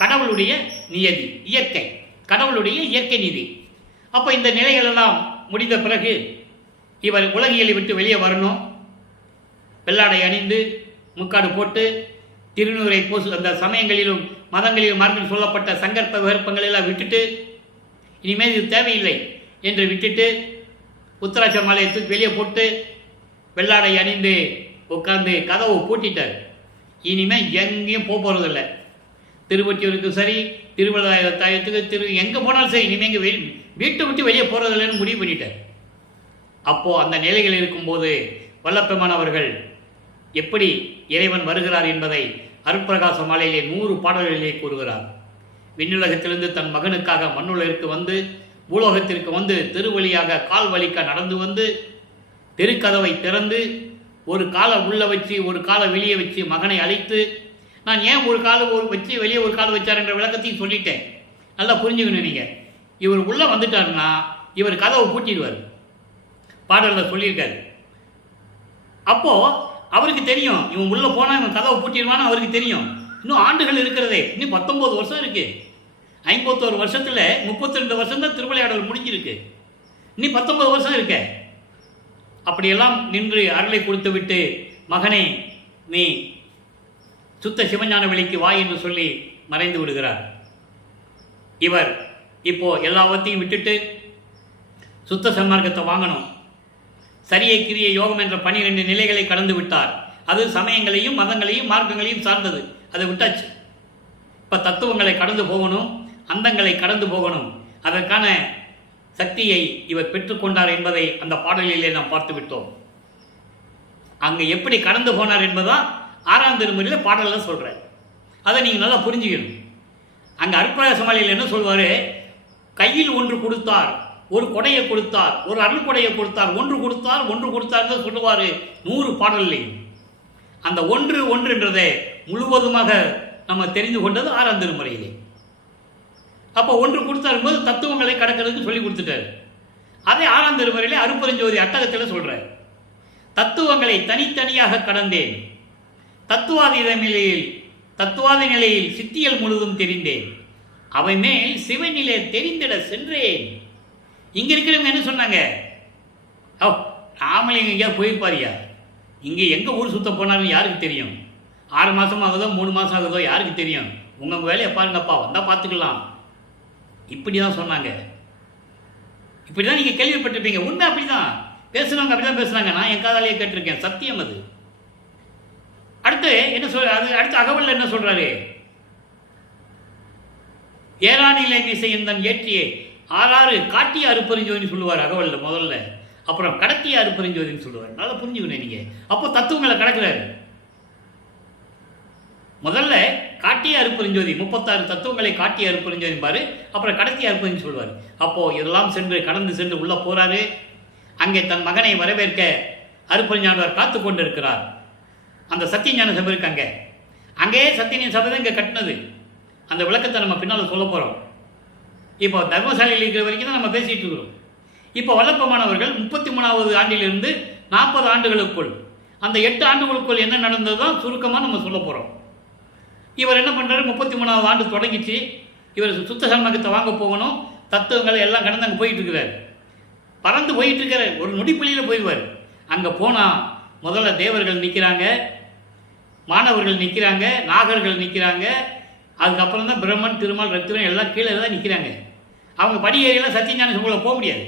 கடவுளுடைய நியதி, இயற்கை, கடவுளுடைய இயற்கை நீதி. அப்போ இந்த நிலைகளெல்லாம் முடிந்த பிறகு இவர் உலகியலை விட்டு வெளியே வரணும். வெள்ளாடை அணிந்து முக்காடு போட்டு திருநூரை பூசு, அந்த சமயங்களிலும் மதங்களிலும் மரபில் சொல்லப்பட்ட சங்கற்ப விகற்பங்கள் எல்லாம் விட்டுட்டு இனிமேல் இது தேவையில்லை என்று விட்டுட்டு உத்தராட்ச மாலையை தூக்கி வெளியே போட்டு வெள்ளாடை அணிந்து உட்கார்ந்து கதவை பூட்டிட்டார். இனிமேல் எங்கேயும் போகிறதில்ல. திருவொற்றியூருக்கும் சரி, திருவள்ளாயத்துக்கு எங்கே போனாலும் சரி, இனிமேல் இங்கே வீட்டை விட்டு வெளியே போகிறதில்லைன்னு முடிவு பண்ணிட்டார். அப்போது அந்த நிலைகள் இருக்கும்போது வல்லப்பெருமான் அவர்கள் எப்படி இறைவன் வருகிறார் என்பதை அருட்பிரகாச மாலையிலே 100 பாடல்களிலே கூறுகிறார். விண்ணுலகத்திலிருந்து தன் மகனுக்காக மண்ணுலகிற்கு வந்து, பூலோகத்திற்கு வந்து, திருவழியாக கால் வலிக்க நடந்து வந்து, தெருக்கதவை திறந்து, ஒரு காலை உள்ளே வச்சு ஒரு காலை வெளியே வச்சு மகனை அழைத்து, நான் ஏன் ஒரு காலை வச்சு வெளியே ஒரு காலை வச்சார் என்ற விளக்கத்தையும் சொல்லிட்டேன். நல்லா புரிஞ்சுக்கணும் நீங்கள். இவர் உள்ளே வந்துட்டாருன்னா இவர் கதவை பூட்டிடுவார். பாடலில் சொல்லியிருக்காரு. அப்போது அவருக்கு தெரியும், இவன் உள்ளே போனால் இவன் கதவை பூட்டிடுவான்னு அவருக்கு தெரியும். இன்னும் ஆண்டுகள் இருக்கிறதே, இன்னும் 19 வருஷம் இருக்குது. 51 வருஷத்தில் 32 வருஷம் தான் திருவிளையாடல் முடிஞ்சிருக்கு. இன்னும் 19 வருஷம் இருக்க. அப்படியெல்லாம் நின்று அருளை கொடுத்து விட்டு, மகனே நீ சுத்த சிவஞான வெளிக்கு வா என்று சொல்லி மறைந்து விடுகிறார். இவர் இப்போ எல்லாவற்றையும் விட்டுட்டு சுத்த சன்மார்க்கத்தை வாங்கணும். சரியை கிரிய யோகம் என்ற 12 நிலைகளை கடந்து விட்டார். அது சமயங்களையும் மதங்களையும் மார்க்கங்களையும் சார்ந்தது. அதை விட்டாச்சு. இப்போ தத்துவங்களை கடந்து போகணும், அந்தங்களை கடந்து போகணும். அதற்கான சக்தியை இவர் பெற்றுக்கொண்டார் என்பதை அந்த பாடலிலே நாம் பார்த்து விட்டோம். அங்கே எப்படி கடந்து போனார் என்பதான் 6ஆம் திருமுறையில் பாடலில் சொல்கிறார். அதை நீங்கள் நல்லா புரிஞ்சுக்கணும். அங்கே அருட்பிரகாச மாலையில் என்ன சொல்வார், கையில் ஒன்று கொடுத்தார், ஒரு கொடையை கொடுத்தார், ஒரு அருள் கொடையை கொடுத்தார், ஒன்று கொடுத்தார் தான் சொல்லுவார் 100 பாடல்லையும். அந்த ஒன்றுன்றதை முழுவதுமாக நம்ம தெரிந்து கொண்டது 6ஆம் திருமுறையிலே. அப்போ ஒன்று கொடுத்தார் போது தத்துவங்களை கடக்கிறதுக்கு சொல்லி கொடுத்துட்டாரு. அதே 6ஆம் திருமுறையிலே அருட்பெருஞ்சோதி அட்டகத்தில் சொல்கிறார், தத்துவங்களை தனித்தனியாக கடந்தேன், தத்துவாதி நிலையில் சித்தியல் முழுதும் தெரிந்தேன், அவை மேல் சிவநிலை தெரிந்திட சென்றேன். இங்கே இருக்கிறவங்க என்ன சொன்னாங்க, ராமலிங்க எங்கேயாவது போயிருப்பாரியா, இங்கே எங்கே ஊர் சுத்த போனாருன்னு யாருக்கு தெரியும், 6 மாதம் ஆகுதோ 3 மாதம் ஆகுதோ யாருக்கு தெரியும், உங்கள் வேலையை பாருங்கப்பா, வந்தால் பார்த்துக்கலாம். இப்படி தான் சொன்னாங்க. இப்படி தான் நீங்கள் கேள்விப்பட்டிருப்பீங்க. உண்மை அப்படி தான் பேசுனவங்க, அப்படி தான் பேசுனாங்க. நான் என் காதாலேயே கேட்டிருக்கேன், சத்தியம் அது. அடுத்து என்ன அடுத்து அகவலில் என்ன சொல்கிறாரு, ஏரானிலை மீசையின் தன் ஏற்றியே 6 காட்டிய அருட்பெருஞ்சோதின்னு சொல்லுவார் அகவலில் முதல்ல. அப்புறம் கடத்திய அருட்பெருஞ்சோதின்னு சொல்லுவார். நல்லா புரிஞ்சுக்கணும் நீங்கள். அப்போ தத்துவங்களை கடக்கிறாரு. முதல்ல காட்டிய அருட்பெருஞ்சோதி 36 தத்துவங்களை காட்டிய அருட்பெருஞ்சோதி பாரு, அப்புறம் கடத்திய அருட்பெருஞ்சோதி சொல்லுவார். அப்போது இதெல்லாம் கடந்து சென்று உள்ளே போகிறாரு. அங்கே தன் மகனை வரவேற்க அருட்பெருஞ்ஞானவர் காத்து கொண்டு இருக்கிறார். அந்த சத்தியஞான சபை இருக்கு, அங்கேயே சத்தியஞான சபை தான் இங்கே கட்டினது. அந்த விளக்கத்தை நம்ம பின்னால் சொல்ல போகிறோம். இப்போ தர்மசாலையில் இருக்கிற வரைக்கும் தான் நம்ம பேசிகிட்டு இருக்கிறோம். இப்போ வல்லப்பமானவர்கள் 33வது ஆண்டிலிருந்து 40 ஆண்டுகளுக்குள், அந்த 8 ஆண்டுகளுக்குள் என்ன நடந்தது தான் சுருக்கமாக நம்ம சொல்ல போகிறோம். இவர் என்ன பண்ணுறாரு, 33வது ஆண்டு தொடங்கிச்சு. இவர் சுத்த சன்மார்க்கத்தை வாங்க போகணும், தத்துவங்கள் எல்லாம் கடந்து அங்கே போயிட்டு இருக்கிறார். பறந்து போயிட்டு இருக்கிறார், ஒரு நொடிப்பள்ளியில் போயிடுவார். அங்கே போனால் முதல்ல தேவர்கள் நிற்கிறாங்க, மாணவர்கள் நிற்கிறாங்க, நாகர்கள் நிற்கிறாங்க. அதுக்கப்புறம் தான் பிரம்மன், திருமால், ரத்திரம் எல்லாம் கீழே தான் நிற்கிறாங்க. அவங்க படியேறியெல்லாம் சத்தியஞான சமூகத்தில் போக முடியாது.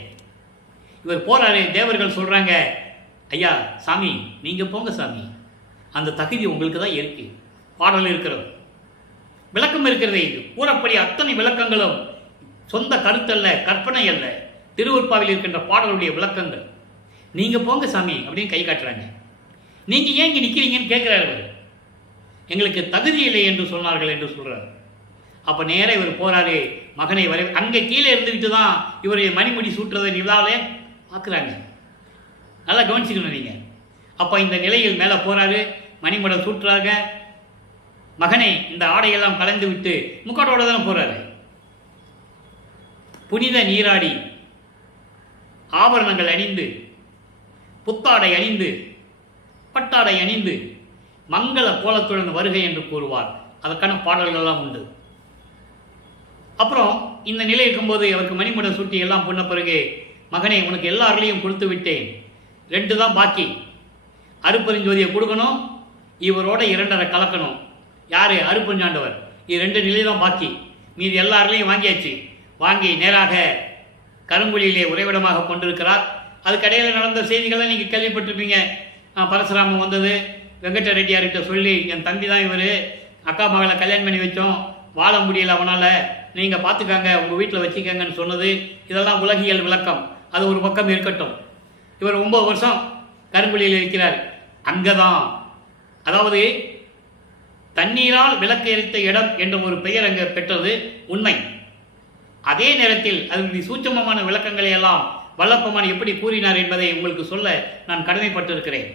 இவர் போகிறாரு, தேவர்கள் சொல்கிறாங்க, ஐயா சாமி நீங்கள் போங்க சாமி, அந்த தகுதி உங்களுக்கு தான் இருக்குது. பாடல் இருக்கிறது, விளக்கம் இருக்கிறது. கூறப்படி அத்தனை விளக்கங்களும் சொந்த கருத்தல்ல, கற்பனை அல்ல, திருவருட்பாவில் இருக்கின்ற பாடலுடைய விளக்கங்கள். நீங்கள் போங்க சாமி அப்படின்னு கை காட்டுறாங்க. நீங்கள் ஏன் இங்கே நிற்கிறீங்கன்னு கேட்குறாரு அவர். எங்களுக்கு தகுதி இல்லை என்று சொன்னார்கள் என்று சொல்கிறார். அப்போ நேராக இவர் போகிறாரு, மகனை வரை அங்கே கீழே இருந்துக்கிட்டு தான் இவருடைய மணிமுடி சூட்டுறதை நிலாவிலே பார்க்குறாங்க. நல்லா கவனிச்சுக்கணும் நீங்கள். அப்போ இந்த நிலையில் மேலே போகிறாரு, மணிமுடம் சூட்டுறாங்க. மகனை இந்த ஆடையெல்லாம் கலந்து விட்டு முக்காட்டோட தானே போகிறாரு. புனித நீராடி ஆபரணங்கள் அணிந்து, புத்தாடை அணிந்து, பட்டாடை அணிந்து மங்கள கோலத்துடன் வருகை என்று கூறுவார். அதற்கான பாடல்கள்லாம் உண்டு. அப்புறம் இந்த நிலை இருக்கும்போது அவருக்கு மணிமுடம் சுட்டி எல்லாம் பண்ண பிறகு, மகனே உனக்கு எல்லாருலையும் கொடுத்து விட்டேன், 2 தான் பாக்கி. அருப்பெருஞ்சோதியை கொடுக்கணும், இவரோட 2.5 கலக்கணும். யார்? அருப்பெருஞ்சாண்டவர். இது 2 நிலை தான் பாக்கி. மீது எல்லாருலையும் வாங்கியாச்சு. வாங்கி நேராக கருங்குழியிலே உறைவிடமாக கொண்டிருக்கிறார். அதுக்கடையில் நடந்த செய்திகளை நீங்கள் கேள்விப்பட்டிருப்பீங்க. பரசுராமன் வந்தது, வெங்கட ரெட்டியார்கிட்ட சொல்லி, என் தம்பி தான் இவர், அக்கா மகளை கல்யாணம் பண்ணி வச்சோம், வாழ முடியல அவனால், நீங்கள் பார்த்துக்காங்க, உங்கள் வீட்டில் வச்சுக்கங்கன்னு சொன்னது. இதெல்லாம் உலகியல் விளக்கம். அது ஒரு பக்கம் இருக்கட்டும். இவர் 9 வருஷம் கருங்குழியில் இருக்கிறார். அங்கே தான், அதாவது தண்ணீரால் விளக்கு எரித்த இடம் என்ற ஒரு பெயர் அங்கே பெற்றது உண்மை. அதே நேரத்தில் அதனுடைய சூட்சமமான விளக்கங்களை எல்லாம் வல்லப்பமான் எப்படி கூறினார் என்பதை உங்களுக்கு சொல்ல நான் கடமைப்பட்டிருக்கிறேன்.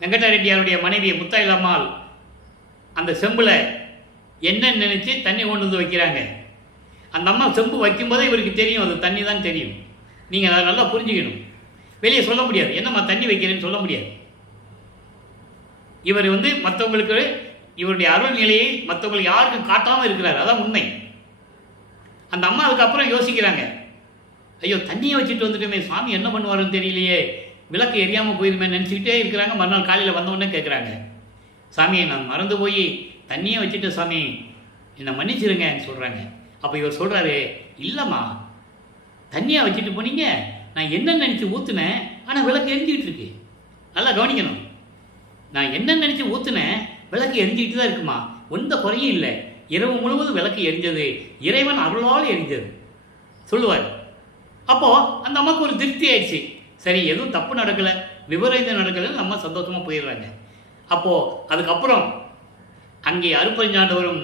வெங்கட ரெட்டியாருடைய மனைவி முத்தாயிலம்மாள் அந்த செம்பில் என்ன நினைச்சு தண்ணி கொண்டு வந்து வைக்கிறாங்க. அந்த அம்மா செம்பு வைக்கும்போதே இவருக்கு தெரியும், அது தண்ணி தான் தெரியும். நீங்கள் அதை நல்லா புரிஞ்சுக்கணும். வெளியே சொல்ல முடியாது, என்னம்மா தண்ணி வைக்கிறேன்னு சொல்ல முடியாது. இவர் மற்றவங்களுக்கு இவருடைய அருள் நிலையை மற்றவங்களுக்கு யாருக்கும் காட்டாமல் இருக்கிறார். அதான் உண்மை. அந்த அம்மா அதுக்கப்புறம் யோசிக்கிறாங்க, ஐயோ தண்ணியை வச்சுட்டு வந்துட்டுமே, சாமி என்ன பண்ணுவாருன்னு தெரியலையே, விளக்கு எரியாமல் போயிருமே நினச்சிக்கிட்டே இருக்கிறாங்க. மறுநாள் காலையில் வந்தோடனே கேட்குறாங்க, சாமியை நான் மறந்து போய் தண்ணியை வச்சுட்டு சாமி என்னை மன்னிச்சிருங்கன்னு சொல்கிறாங்க. அப்போ இவர் சொல்கிறாரு, இல்லைம்மா தண்ணியாக வச்சுட்டு போனீங்க, நான் என்ன நினச்சி ஊற்றுனேன், ஆனால் விளக்கு எரிஞ்சிக்கிட்டு இருக்கு. நல்லா கவனிக்கணும். நான் என்ன நினச்சி ஊற்றுனேன், விளக்கு எரிஞ்சிக்கிட்டு தான் இருக்குமா, எந்த குறையும் இல்லை. இரவு முழுவதும் விளக்கு எரிஞ்சது, இறைவன் அருளால் எரிஞ்சது சொல்லுவார். அப்போது அந்த அம்மாவுக்கு ஒரு திருப்தி ஆயிடுச்சு. சரி, எதுவும் தப்பு நடக்கலை, விபரீதம் நடக்கலைன்னு நம்ம சந்தோஷமாக போயிடுறாங்க. அப்போது அதுக்கப்புறம் அங்கே அருப்பெருஞ்சாண்டவரும்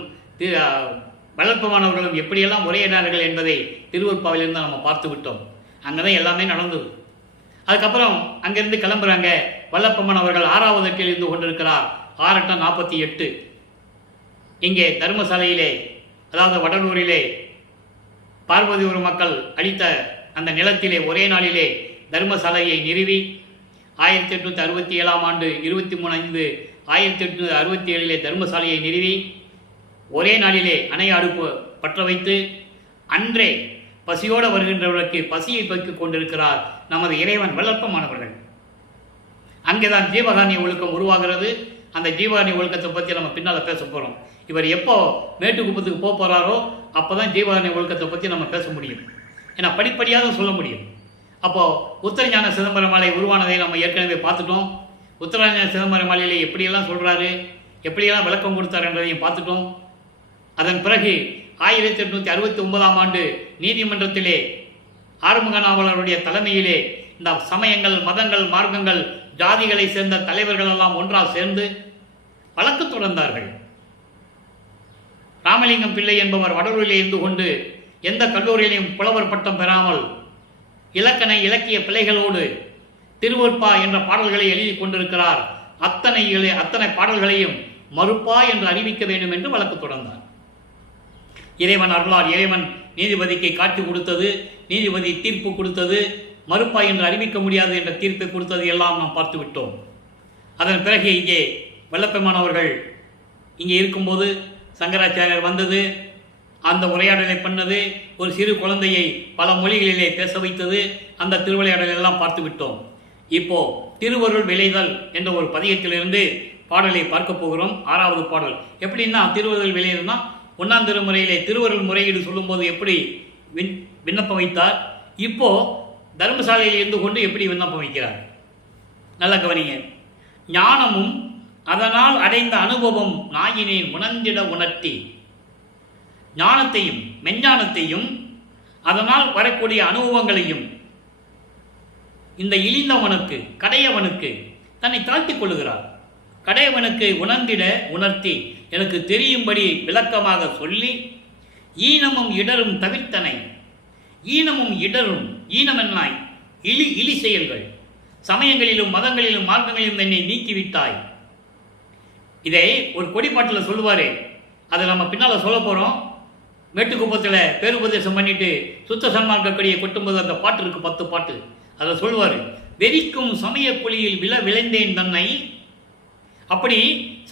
வளர்ப்பமானவர்களும் எப்படியெல்லாம் உரையினார்கள் என்பதை திருவருட்பாவிலிருந்து நம்ம பார்த்து விட்டோம். அங்கே தான் எல்லாமே நடந்தது. அதுக்கப்புறம் அங்கேருந்து கிளம்புறாங்க. வல்லப்பம்மன் அவர்கள் 6வது எட்டில் இருந்து கொண்டிருக்கிறார். 6-48 இங்கே தர்மசாலையிலே, அதாவது வடலூரிலே பார்வதிபுரம் மக்கள் அளித்த அந்த நிலத்திலே ஒரே நாளிலே தர்மசாலையை நிறுவி 1867ஆம் ஆண்டு 23/5/1867 தர்மசாலையை நிறுவி ஒரே நாளிலே அணைய அடுப்பு பற்ற வைத்து அன்றே பசியோடு வருகின்றவர்களுக்கு பசியை போக்கிக் கொண்டிருக்கிறார் நமது இறைவன் வல்லப்பமானவர்கள். அங்கேதான் ஜீவகாருண்ய ஒழுக்கம் உருவாகிறது. அந்த ஜீவகாருண்ய ஒழுக்கத்தை பற்றி நம்ம பின்னால் பேச போகிறோம். இவர் எப்போ மேட்டுக்குப்பத்துக்கு போக போகிறாரோ அப்போ தான் ஜீவகாருண்ய ஒழுக்கத்தை பற்றி நம்ம பேச முடியும். ஏன்னா படிப்படியாக தான் சொல்ல முடியும். அப்போது உத்தரஞான சிதம்பர மாலை உருவானதை நம்ம ஏற்கனவே பார்த்துட்டோம். உத்தரஞான சிதம்பர மாலையிலே எப்படியெல்லாம் சொல்கிறாரு, எப்படியெல்லாம் விளக்கம் கொடுத்தார் என்றதையும் பார்த்துட்டோம். அதன் பிறகு 1869ஆம் ஆண்டு நீதிமன்றத்திலே ஆறுமுக நாவலருடைய தலைமையிலே இந்த சமயங்கள், மதங்கள், மார்க்கங்கள், ஜாதிகளை சேர்ந்த தலைவர்கள் எல்லாம் ஒன்றாக சேர்ந்து வழக்கு தொடர்ந்தார்கள். ராமலிங்கம் பிள்ளை என்பவர் வடலூரிலே இருந்து கொண்டு எந்த கல்லூரியிலையும் புலவர் பட்டம் பெறாமல் இலக்கண இலக்கிய பிள்ளைகளோடு திருவருட்பா என்ற பாடல்களை எழுதி கொண்டிருக்கிறார். அத்தனை பாடல்களையும் மறுப்பா என்று அறிவிக்க வேண்டும் என்று வழக்கு தொடர்ந்தார். இறைவன் அருளால் இறைவன் நீதிபதிக்கு காட்சி கொடுத்தது, நீதிபதி தீர்ப்பு கொடுத்தது, மறுப்பாய் என்று அறிவிக்க முடியாது என்ற தீர்ப்பை கொடுத்தது எல்லாம் நாம் பார்த்து விட்டோம். அதன் பிறகு இங்கே வல்லப்பெருமானவர்கள் இங்கே இருக்கும்போது சங்கராச்சாரியர் வந்தது, அந்த உரையாடலை பண்ணது, ஒரு சிறு குழந்தையை பல மொழிகளிலே பேச வைத்தது, அந்த திருவிளையாடலை எல்லாம் பார்த்து விட்டோம். இப்போ திருவருள் விளைதல் என்ற ஒரு பதிகத்திலிருந்து பாடலை பார்க்க போகிறோம். 6வது பாடல். எப்படின்னா திருவருள் விளைதல்னா 1ஆம் திருமுறையிலே திருவருள் முறையீடு சொல்லும்போது எப்படி விண்ணப்பம் வைத்தார், இப்போ தர்மசாலையில் இருந்து கொண்டு எப்படி விண்ணப்பம் வைக்கிறார். நல்ல கவனிங்க. ஞானமும் அதனால் அடைந்த அனுபவம் நாயினை உணர்ந்திட உணர்த்தி, ஞானத்தையும் மெஞ்ஞானத்தையும் அதனால் வரக்கூடிய அனுபவங்களையும் இந்த இழிந்தவனுக்கு கடையவனுக்கு தன்னை தாழ்த்திக் கொள்ளுகிறார். கடையவனுக்கு உணர்ந்திட உணர்த்தி எனக்கு தெரியும்படி விளக்கமாக சொல்லி, ஈனமும் இடரும் தவிர்த்தனை. ஈனமும் இடரும், ஈனமென்னாய் இழி செயல்கள், சமயங்களிலும் மதங்களிலும் மார்க்கங்களிலும் என்னை நீக்கிவிட்டாய். இதை ஒரு கொடிப்பாட்டில் சொல்லுவார், அதை நம்ம பின்னால் சொல்ல போகிறோம். மேட்டுக்குப்பத்தில் பேருபதேசம் பண்ணிட்டு சுத்த சன்மார்க்கடியை கொட்டும்போது அந்த பாட்டு இருக்குது, 10 பாட்டு. அதில் சொல்லுவார், வெறிக்கும் சமய குழியில் விளைந்தேன் தன்னை. அப்படி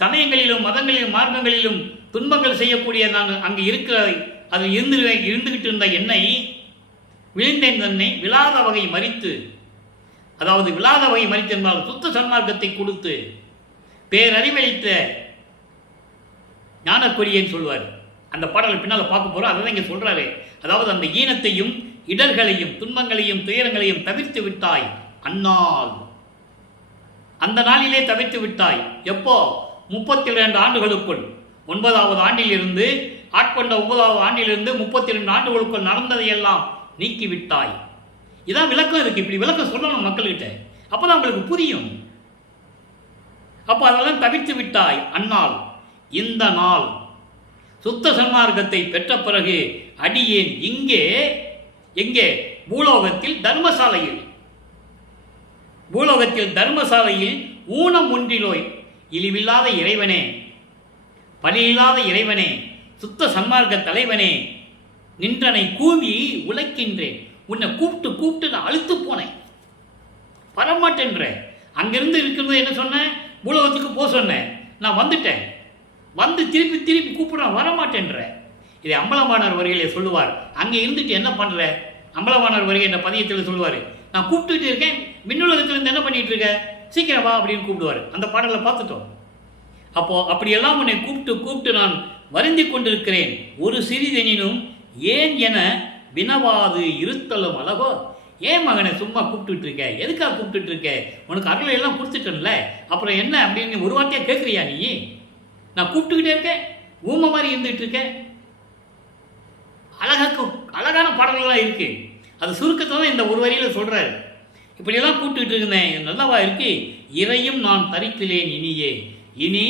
சமயங்களிலும் மதங்களிலும் மார்க்கங்களிலும் துன்பங்கள் செய்யக்கூடிய நான் அங்கே இருக்கிற அது இருந்துகிட்டு இருந்த என்னை விழுந்தேன் தன்னை விழாத வகை மறித்து, அதாவது விழாத வகை மறித்து என்றால் சுத்த சன்மார்க்கத்தை கொடுத்து பேரறிவளித்த ஞானக்கொடியேன்னு சொல்வார். அந்த பாடலை பின்னால் பார்க்க போகிறோம். அதை தான் இங்கே சொல்கிறாரு. அதாவது அந்த ஈனத்தையும் இடர்களையும் துன்பங்களையும் துயரங்களையும் தவிர்த்து விட்டாய் அந்நாள். அந்த நாளிலே தவிர்த்து விட்டாய். எப்போ? 32 ஆண்டுகளுக்குள், 9வது ஆண்டிலிருந்து ஆட்கொண்ட 9வது ஆண்டிலிருந்து 32 ஆண்டுகளுக்குள் நடந்ததையெல்லாம் நீக்கிவிட்டாய். இதான் விளக்கம் இருக்கு. இப்படி விளக்கம் சொல்லணும் மக்கள்கிட்ட, அப்பதான் உங்களுக்கு புரியும். அப்போ அதெல்லாம் தவிர்த்து விட்டாய் அந்நாள். இந்த நாள் சுத்த சன்மார்க்கத்தை பெற்ற பிறகு அடியேன் இங்கே எங்கே? பூலோகத்தில் தர்மசாலையில். பூலோகத்தில் தர்மசாலையில் ஊனம் ஒன்றிலோய் இழிவில்லாத இறைவனே, பலியில்லாத இறைவனே, சுத்த சன்மார்க்க தலைவனே, நின்றனை கூவி உழைக்கின்றேன். உன்னை கூப்பிட்டு கூப்பிட்டு நான் அழுத்து போனேன், வரமாட்டேன்ற. அங்கிருந்து இருக்கிறது என்ன சொன்னேன்? பூலோகத்துக்கு போக சொன்னேன். நான் வந்துட்டேன், வந்து திருப்பி திருப்பி கூப்பிடுறேன், வரமாட்டேன்ற. இதை அம்பலவாணர் வருகையிலே சொல்லுவார். அங்கே இருந்துட்டு என்ன பண்ணுற? அம்பலவாணர் வருகை என்ற பதியத்தில் சொல்லுவார், நான் கூப்பிட்டுக்கிட்டு இருக்கேன், மின்னுலகத்திலிருந்து என்ன பண்ணிட்டு இருக்க, சீக்கிரம் வா அப்படின்னு கூப்பிடுவார். அந்த பாடலை பார்த்துட்டோம். அப்போ அப்படியெல்லாம் உன்னை கூப்பிட்டு கூப்பிட்டு நான் வருந்தி கொண்டிருக்கிறேன். ஒரு சிறிதெனினும் ஏன் என வினவாது இருத்தலும் அழகோ. ஏன் மகனை சும்மா கூப்பிட்டுட்டு இருக்க? எதுக்காக கூப்பிட்டுட்டு இருக்க? உனக்கு அருளை எல்லாம் கொடுத்துட்டேன்ல, அப்புறம் என்ன அப்படின்னு ஒரு வார்த்தையாக கேட்குறியா நீ? நான் கூப்பிட்டுக்கிட்டே இருக்கேன், ஊமை மாதிரி இருந்துகிட்டு இருக்கேன். அழகான பாடல்கள்லாம் இருக்கு. அது சுருக்கத்தை தான் இந்த ஒரு வரியில் சொல்கிறார். இப்படியெல்லாம் கூப்பிட்டுக்கிட்டு இருந்தேன், நல்லவா இருக்கு. இறையும் நான் தரிக்கிறேன் இனியே, இனி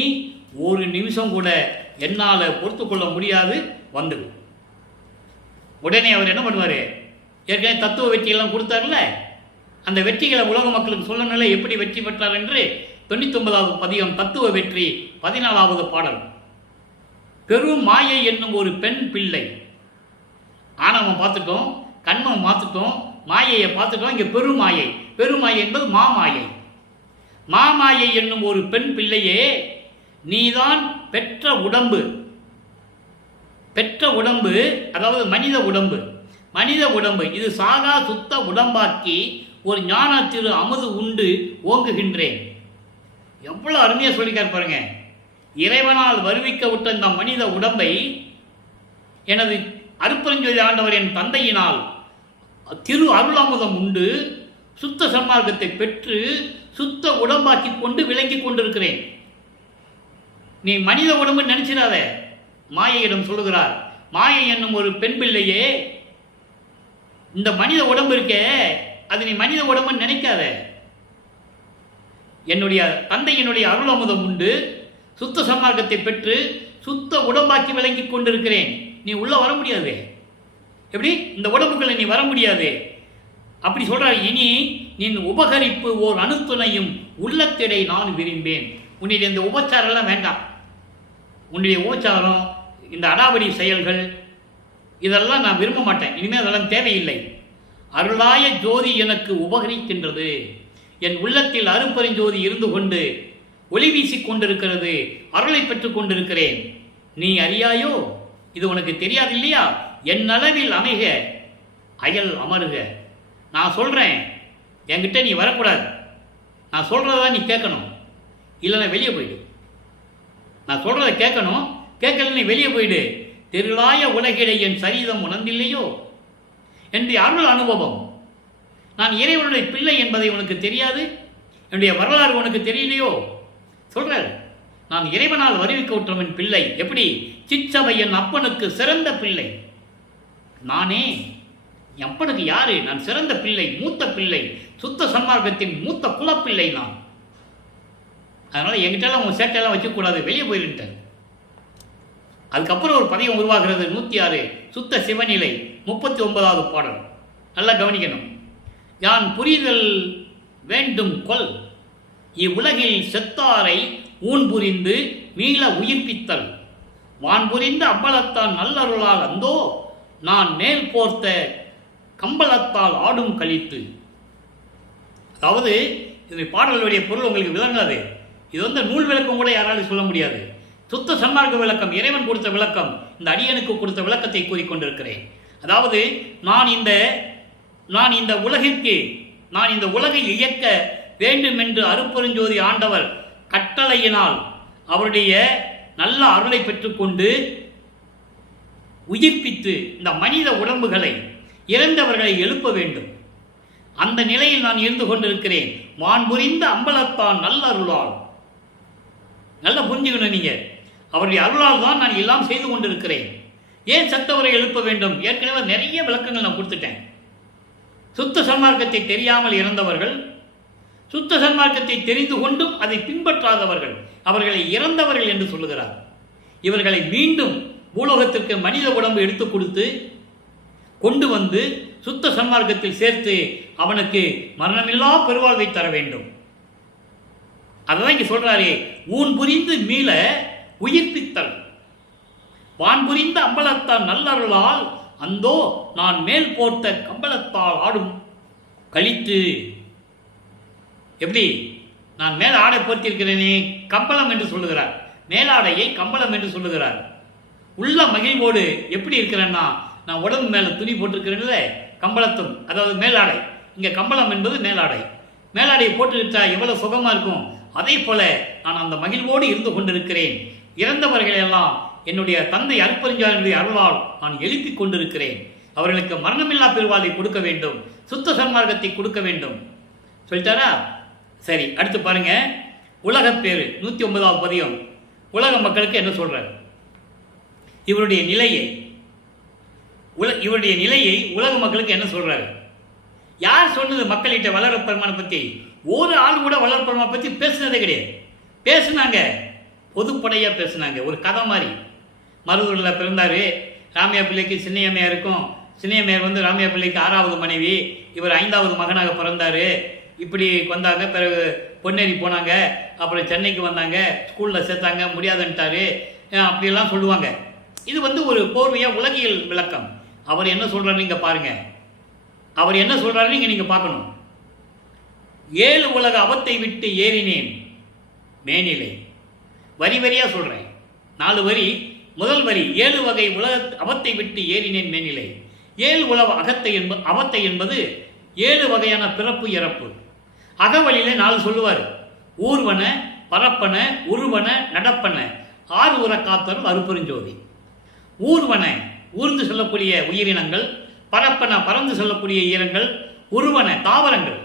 ஒரு நிமிஷம் கூட என்னால் பொறுத்து கொள்ள முடியாது, வந்துடும். உடனே அவர் என்ன பண்ணுவார்? ஏற்கனவே தத்துவ வெற்றியெல்லாம் கொடுத்தார்ல, அந்த வெற்றிகளை உலக மக்களுக்கு சொல்லணும்ல, எப்படி வெற்றி பெற்றார் என்று 99வது பதிகம் தத்துவ வெற்றி 14வது பாடல். பெரும் மாயை என்னும் ஒரு பெண் பிள்ளை. ஆணவம் பார்த்துட்டோம், கண்மம் பார்த்துட்டோம், மாயையை பார்த்துட்டோம். இங்கே பெருமாயை. பெருமாயை என்பது மாமாயை. மாமாயை என்னும் ஒரு பெண் பிள்ளையே, நீதான் பெற்ற உடம்பு. பெற்ற உடம்பு அதாவது மனித உடம்பு. மனித உடம்பு இது சாகா சுத்த உடம்பாக்கி ஒரு ஞான திரு அமுது உண்டு ஓங்குகின்றேன். எவ்வளோ அருமையாக சொல்லிக்கார் பாருங்க. இறைவனால் வருவிக்க விட்ட இந்த மனித உடம்பை எனது அருப்பெருஞ்சோதி ஆண்டவர் என் தந்தையினால் திரு அருளாமுதம் உண்டு சுத்த சன்மார்க்கத்தை பெற்று சுத்த உடம்பாக்கி கொண்டு விளங்கி கொண்டிருக்கிறேன். நீ மனித உடம்பு நினைச்சிடாத. மாயையிடம் சொல்லுகிறார், மாயை என்னும் ஒரு பெண் பிள்ளையே, இந்த மனித உடம்பு இருக்கே, அது நீ மனித உடம்புன்னு நினைக்காத. என்னுடைய தந்தையினுடைய அருளமுதம் உண்டு, சுத்த சன்மார்க்கத்தை பெற்று சுத்த உடம்பாக்கி விளங்கி கொண்டிருக்கிறேன். நீ உள்ள வர முடியாது. எப்படி? இந்த உடம்புக்குள்ள நீ வர முடியாது. அப்படி சொல்றார். இனி நீ உபகரிப்பு ஓர் அணுத்துணையும் உள்ளத்திடை நான் விரும்பேன். உன்னுடைய இந்த உபச்சாரம் எல்லாம் வேண்டாம். உன்னுடைய உபச்சாரம், இந்த அடாவடி செயல்கள், இதெல்லாம் நான் விரும்ப மாட்டேன். இனிமேல் அதெல்லாம் தேவையில்லை. அருளாய ஜோதி எனக்கு உபகரிக்கின்றது. என் உள்ளத்தில் அருப்பெருஞ்சோதி இருந்து கொண்டு ஒளி வீசிக் கொண்டிருக்கிறது. அருளை பெற்றுக் கொண்டிருக்கிறேன். நீ அறியாயோ? இது உனக்கு தெரியாது இல்லையா? என் அளவில் அமைக அயல் அமருக. நான் சொல்கிறேன், என்கிட்ட நீ வரக்கூடாது. நான் சொல்கிறதா நீ கேட்கணும், இல்லைன்னா வெளியே போயிடு. நான் சொல்கிறத கேட்கணும், கேட்கல நீ வெளியே போயிடு. திருளாய உலகிடை என் சரீரம் உணர்ந்தில்லையோ? என்னுடைய அருள் அனுபவம். நான் இறைவனுடைய பிள்ளை என்பதை உனக்கு தெரியாது? என்னுடைய வரலாறு உனக்கு தெரியலையோ? சொல்கிறார், நான் இறைவனால் வருவிக்க உற்றவன் பிள்ளை. எப்படி? சிற்றவை என் அப்பனுக்கு சிறந்த பிள்ளை. நானே என் அப்பனுக்கு யாரு? நான் சிறந்த பிள்ளை, மூத்த பிள்ளை, சுத்த சன்மார்க்கத்தின் மூத்த குலப்பிள்ளை நான். அதனால் என்கிட்டலாம் உன் சேட்டையெல்லாம் வச்சுக்கூடாது, வெளியே போயிருந்தேன். அதுக்கப்புறம் ஒரு பதியம் உருவாகிறது. 106 சுத்த சிவநிலை 39வது பாடல். நல்லா கவனிக்கணும். யான் புரிதல் வேண்டும் கொல், இவ்வுலகில் செத்தாரை ஊன் புரிந்து மீள உயிர்ப்பித்தல், வான் புரிந்த அம்பலத்தான் நல்லருளால் அந்தோ நான் மேல் போர்த்த கம்பளத்தால் ஆடும் கழித்து. அதாவது இந்த பாடலுடைய பொருள் உங்களுக்கு விளங்காது. இது வந்து நூல் விளக்கம் கூட யாராலும் சொல்ல முடியாது. சுத்த சன்மார்க்க விளக்கம், இறைவன் கொடுத்த விளக்கம், இந்த அடியனுக்கு கொடுத்த விளக்கத்தை கூறிக்கொண்டிருக்கிறேன். அதாவது நான் இந்த உலகிற்கு, நான் இந்த உலகை இயக்க வேண்டும் என்று அருப்பெருஞ்சோதி ஆண்டவர் கட்டளையினால் அவருடைய நல்ல அருளை பெற்றுக்கொண்டு உயிர்ப்பித்து இந்த மனித உடம்புகளை, இறந்தவர்களை எழுப்ப வேண்டும். அந்த நிலையில் நான் இருந்து கொண்டிருக்கிறேன். வான் புரிந்த அம்பலத்தான் நல்ல அருளால். நல்லா புரிஞ்சுக்கணும் நீங்க. அவருடைய அருளால் தான் நான் எல்லாம் செய்து கொண்டிருக்கிறேன். ஏன் சத்தவரை எழுப்ப வேண்டும்? ஏற்கனவே நிறைய விளக்கங்கள் நான் கொடுத்துட்டேன். சுத்த சன்மார்க்கத்தை தெரியாமல் இறந்தவர்கள், சுத்த சன்மார்க்கத்தை தெரிந்து கொண்டும் அதை பின்பற்றாதவர்கள், அவர்களை இறந்தவர்கள் என்று சொல்லுகிறார். இவர்களை மீண்டும் பூலோகத்திற்கு மனித உடம்பு எடுத்து கொடுத்து கொண்டு வந்து சுத்த சன்மார்க்கத்தில் சேர்த்து அவனுக்கு மரணமில்லா பெருவாழ்வை தர வேண்டும். அதான் இங்க சொல்றாரே, ஊன் புரிந்து மீள உயிர்ப்பித்தல், வான் புரிந்த அம்பலத்தால் நல்லருளால் அந்தோ நான் மேல் போர்த்த கம்பளத்தால் ஆடும் கழித்து. எப்படி? நான் மேல் ஆடை போர்த்திருக்கிறேனே, கம்பளம் என்று சொல்லுகிறார். மேலாடையை கம்பளம் என்று சொல்லுகிறார். உள்ள மகிழ்வோடு எப்படி இருக்கிறேன்னா, நான் உடம்பு மேலே துணி போட்டிருக்கிறேன்ல, கம்பளத்தும், அதாவது மேலாடை. இங்கே கம்பளம் என்பது மேலாடை. மேலாடையை போட்டுக்கிட்டா எவ்வளவு சுகமாக இருக்கும். அதே போல நான் அந்த மகிழ்வோடு இருந்து கொண்டிருக்கிறேன். இறந்தவர்களெல்லாம் என்னுடைய தந்தை அருட்பெருஞ்சோதியினுடைய அருளால் நான் எழுப்பிக் கொண்டிருக்கிறேன். அவர்களுக்கு மரணமில்லா பெருவாழ்வை கொடுக்க வேண்டும், சுத்த சன்மார்க்கத்தை கொடுக்க வேண்டும் சொல்லிட்டாரா? சரி, அடுத்து பாருங்க. உலகப்பேறு 109வது பதியம். உலக மக்களுக்கு என்ன சொல்றார்? இவருடைய நிலையை உலக மக்களுக்கு என்ன சொல்றாரு? யார் சொன்னது மக்கள்கிட்ட வளர்ப்பெருமானை பற்றி? ஒரு ஆள் கூட வளர்ப்பெருமானை பற்றி பேசுனதே கிடையாது. பேசுனாங்க, பொதுப்படையாக பேசுனாங்க. ஒரு கதை மாதிரி. மருதூரில் பிறந்தார். ராமையா பிள்ளைக்கு சின்னையம்மையார் இருக்கும். சின்னையம்மையார் வந்து ராமையா பிள்ளைக்கு 6வது மனைவி. இவர் 5வது மகனாக பிறந்தார். இப்படி வந்தாங்க. பிறகு பொன்னேரி போனாங்க. அப்புறம் சென்னைக்கு வந்தாங்க. ஸ்கூலில் சேர்த்தாங்க, முடியாதுன்ட்டார். அப்படியெல்லாம் சொல்லுவாங்க. இது வந்து ஒரு போர்வையாக உலகியல் விளக்கம். அவர் என்ன சொல்கிறாரு நீங்கள் பாருங்கள். அவர் என்ன சொல்கிறாரு நீங்கள் பார்க்கணும். 7 உலக அவத்தை விட்டு ஏறினேன் மேனிலை. வரி வரியாக சொல்கிறேன், 4 வரி. முதல் வரி, 7 வகை உலக அவத்தை விட்டு ஏறினேன் மேனிலை. 7 உலக அவத்தை என்பது 7 வகையான பிறப்பு இறப்பு. அகவழியிலே 4 சொல்லுவார். ஊர்வன, பரப்பன, உருவன, நடப்பன 6 உர காத்தருள் அருட்பெருஞ்சோதி. ஊர்வன, ஊர்ந்து சொல்லக்கூடிய உயிரினங்கள். பரப்பன, பறந்து சொல்லக்கூடிய ஈரங்கள். உருவன, தாவரங்கள்.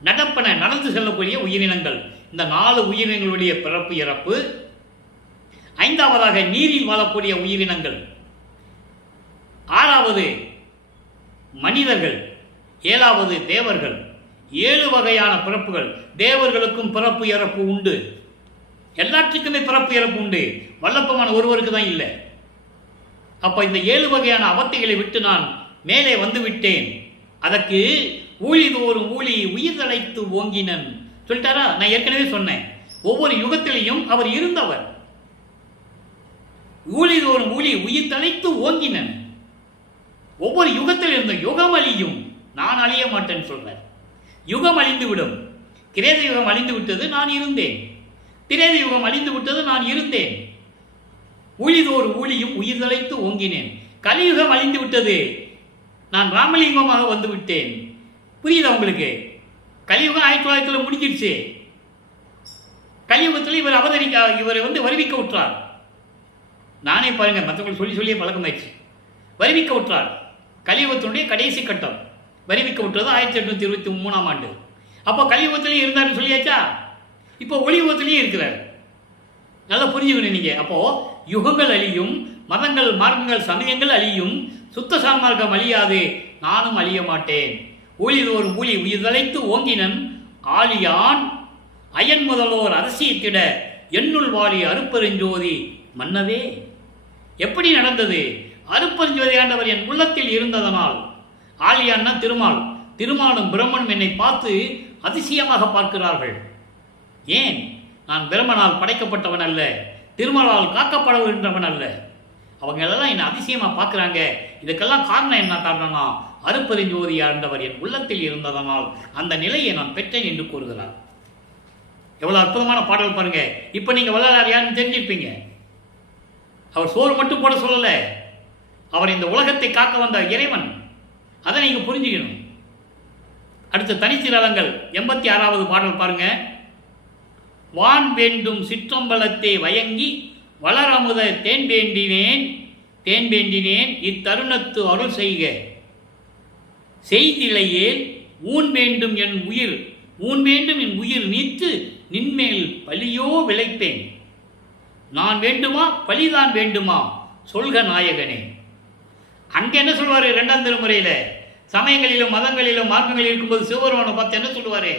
நடப்பன, நடந்து செல்லக்கூடிய உயிரினங்கள். இந்த 4 உயிரினங்களுடைய பிறப்பு இறப்பு. 5வதாக நீரில் வாழக்கூடிய உயிரினங்கள். 6வது மனிதர்கள். 7வது தேவர்கள். 7 வகையான பிறப்புகள். தேவர்களுக்கும் பிறப்பு இறப்பு உண்டு. எல்லாத்துக்குமே பிறப்பு இறப்பு உண்டு. வல்லப்பமான ஒருவருக்கு தான் இல்லை. அப்போ இந்த 7 வகையான அவத்தைகளை விட்டு நான் மேலே வந்து விட்டேன். அதற்கு ஊழிதோறும் ஊழி உயிர் தழைத்து ஓங்கினன் சொல்லிட்டாரா? நான் ஏற்கனவே சொன்னேன், ஒவ்வொரு யுகத்திலையும் அவர் இருந்தவர். ஊழிதோறும் ஊழி உயிர் தழைத்து ஓங்கினன். ஒவ்வொரு யுகத்தில் இருந்த யுகம் அழியும், நான் அழிய மாட்டேன்னு சொல்றார். யுகம் அழிந்து விடும். கிரேத யுகம் அழிந்து விட்டது, நான் இருந்தேன். திரேத யுகம் அழிந்து விட்டது, நான் இருந்தேன். ஊழிதோர் ஊழியும் உயிர் தலைத்து ஓங்கினேன். கலியுகம் அழிந்து விட்டது, நான் ராமலிங்கமாக வந்து விட்டேன். புரியுதா உங்களுக்கு? கலியுகம் 1900 முடிஞ்சிடுச்சு. கலியுகத்தில் இவர் வருவிக்க விட்டார். நானே பாருங்க, மற்றவங்களுக்கு சொல்லி சொல்லியே பழக்கமாயிடுச்சு. வருவிக்க விட்டார். கலியுகத்தினுடைய கடைசி கட்டம் வருவிக்க விட்டது 1823ஆம் ஆண்டு. அப்போ கலியுகத்திலையும் இருந்தாருன்னு சொல்லியாச்சா? இப்போ ஒளியுகத்திலையும் இருக்கிறார். நல்லா புரிஞ்சுக்கணும் நீங்க. அப்போ யுகங்கள் அழியும், மதங்கள், மார்க்கங்கள், சமயங்கள் அழியும், சுத்த சான்மார்க்கம் அழியாது, நானும் அழிய மாட்டேன். ஊழிதோர் ஊழி உயிர் தலைத்து ஓங்கினன் ஆழியான் அயன் முதல்வோர் அரசியத்திட என்னுள் வாழி அருப்பெருஞ்சோதி மன்னவே. எப்படி நடந்தது? அருப்பெருஞ்சோதி ஆண்டவர் என் உள்ளத்தில் இருந்ததனால். ஆழியான்னா திருமால். திருமாலும் பிரம்மனும் என்னை பார்த்து அதிசயமாக பார்க்கிறார்கள். ஏன்? நான் பிரம்மனால் படைக்கப்பட்டவன் அல்ல, திருமாலால் காக்கப்படுகின்றவன் அல்ல. அவங்க எல்லாம் என்னை அதிசயமாக பார்க்குறாங்க. இதுக்கெல்லாம் காரணம் என்ன? காரணம்னா அருப்பெருஞ்சோதி ஆண்டவர் என் உள்ளத்தில் இருந்ததனால் அந்த நிலையை நான் பெற்றேன் என்று கூறுகிறார். எவ்வளோ அற்புதமான பாடல் பாருங்க. இப்போ நீங்கள் வள்ளலார் யாருன்னு தெரிஞ்சிருப்பீங்க. அவர் சோறு மட்டும் போட சொல்லலை, அவர் இந்த உலகத்தை காக்க வந்த இறைவன். அதை நீங்கள் புரிஞ்சுக்கணும். அடுத்த தனிச்சிரலங்கள் 86வது பாடல் பாருங்க. வான் வேண்டும் சிற்றம்பலத்தை வயங்கி வளரமுத தேன் வேண்டினேன் இத்தருணத்து அருள் செய்க செய்திலையேல் ஊன் வேண்டும் என் உயிர் நீத்து நின்மேல் பலியோ விளைப்பேன். நான் வேண்டுமா பலிதான் வேண்டுமா சொல்க நாயகனே. அங்கே என்ன சொல்வாரு? 2ஆம் திருமுறையில் சமயங்களிலும் மதங்களிலும் மார்க்கங்களில் இருக்கும்போது சிவபெருமானை பார்த்து என்ன சொல்லுவாரு?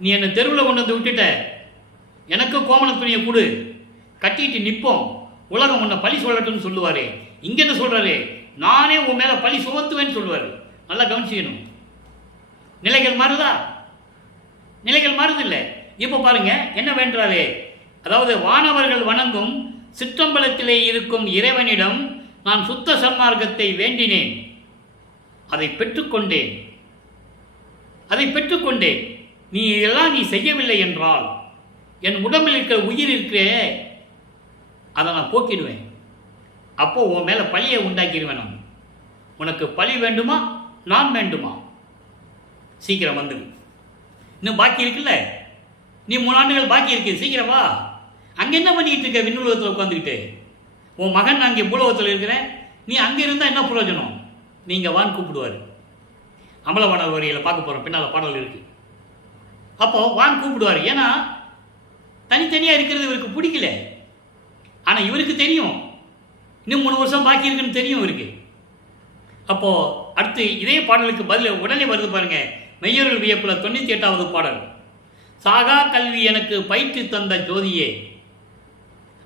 நீ என்னை தெருவில் கொண்டு வந்து விட்டுட்ட, எனக்கு கோமண துணியை கொடு, கட்டிட்டு நிற்போம், உலகம் உன்னை பழி சொல்லட்டும்னு சொல்லுவாரு. இங்க என்ன சொல்றாரு? நானே உன் மேல பழி சுமத்துவேன்னு சொல்லுவாரு. நல்லா கவனிச்சுக்கணும். நிலைகள் மாறுதா? நிலைகள் மாறுதில்லை. இப்போ பாருங்க என்ன வேண்டாரு. அதாவது வானவர்கள் வணங்கும் சிற்றம்பலத்திலே இருக்கும் இறைவனிடம் நான் சுத்த சன்மார்க்கத்தை வேண்டினேன், அதை பெற்றுக்கொண்டேன். நீ இதெல்லாம் நீ செய்யவில்லை என்றால் என் உடம்பில் இருக்கிற உயிர் இருக்கிற அதை நான் போக்கிடுவேன். அப்போ உன் மேல பழியை உண்டாக்கிடுவேன். உனக்கு பழி வேண்டுமா நான் வேண்டுமா? சீக்கிரம் வந்துடு. இன்னும் பாக்கி இருக்குல்ல, நீ 3 ஆண்டுகள் பாக்கி இருக்கு, சீக்கிரம் வா. அங்கே என்ன பண்ணிட்டு இருக்க? விண்ணுலகத்தில் உட்காந்துக்கிட்டு உன் மகன் அங்கே பூலோகத்தில் இருக்கிறேன், நீ அங்கே இருந்தால் என்ன பிரயோஜனம்? நீங்கள் வான்னு கூப்பிடுவார். அமலவாணர் வரியில் பார்க்க போகிறோம், பின்னால் பாடல் இருக்கு. அப்போது வான் கூப்பிடுவார். ஏன்னா தனித்தனியாக இருக்கிறது இவருக்கு பிடிக்கல. ஆனால் இவருக்கு தெரியும் இன்னும் 3 வருஷம் பாக்கி இருக்குன்னு தெரியும் இவருக்கு. அப்போது அடுத்து இதே பாடலுக்கு பதில் உடனே வருது பாருங்க. மெய்யர்கள் வியப்புல 98வது பாடல். சாகா கல்வி எனக்கு பயிற்று தந்த ஜோதியே.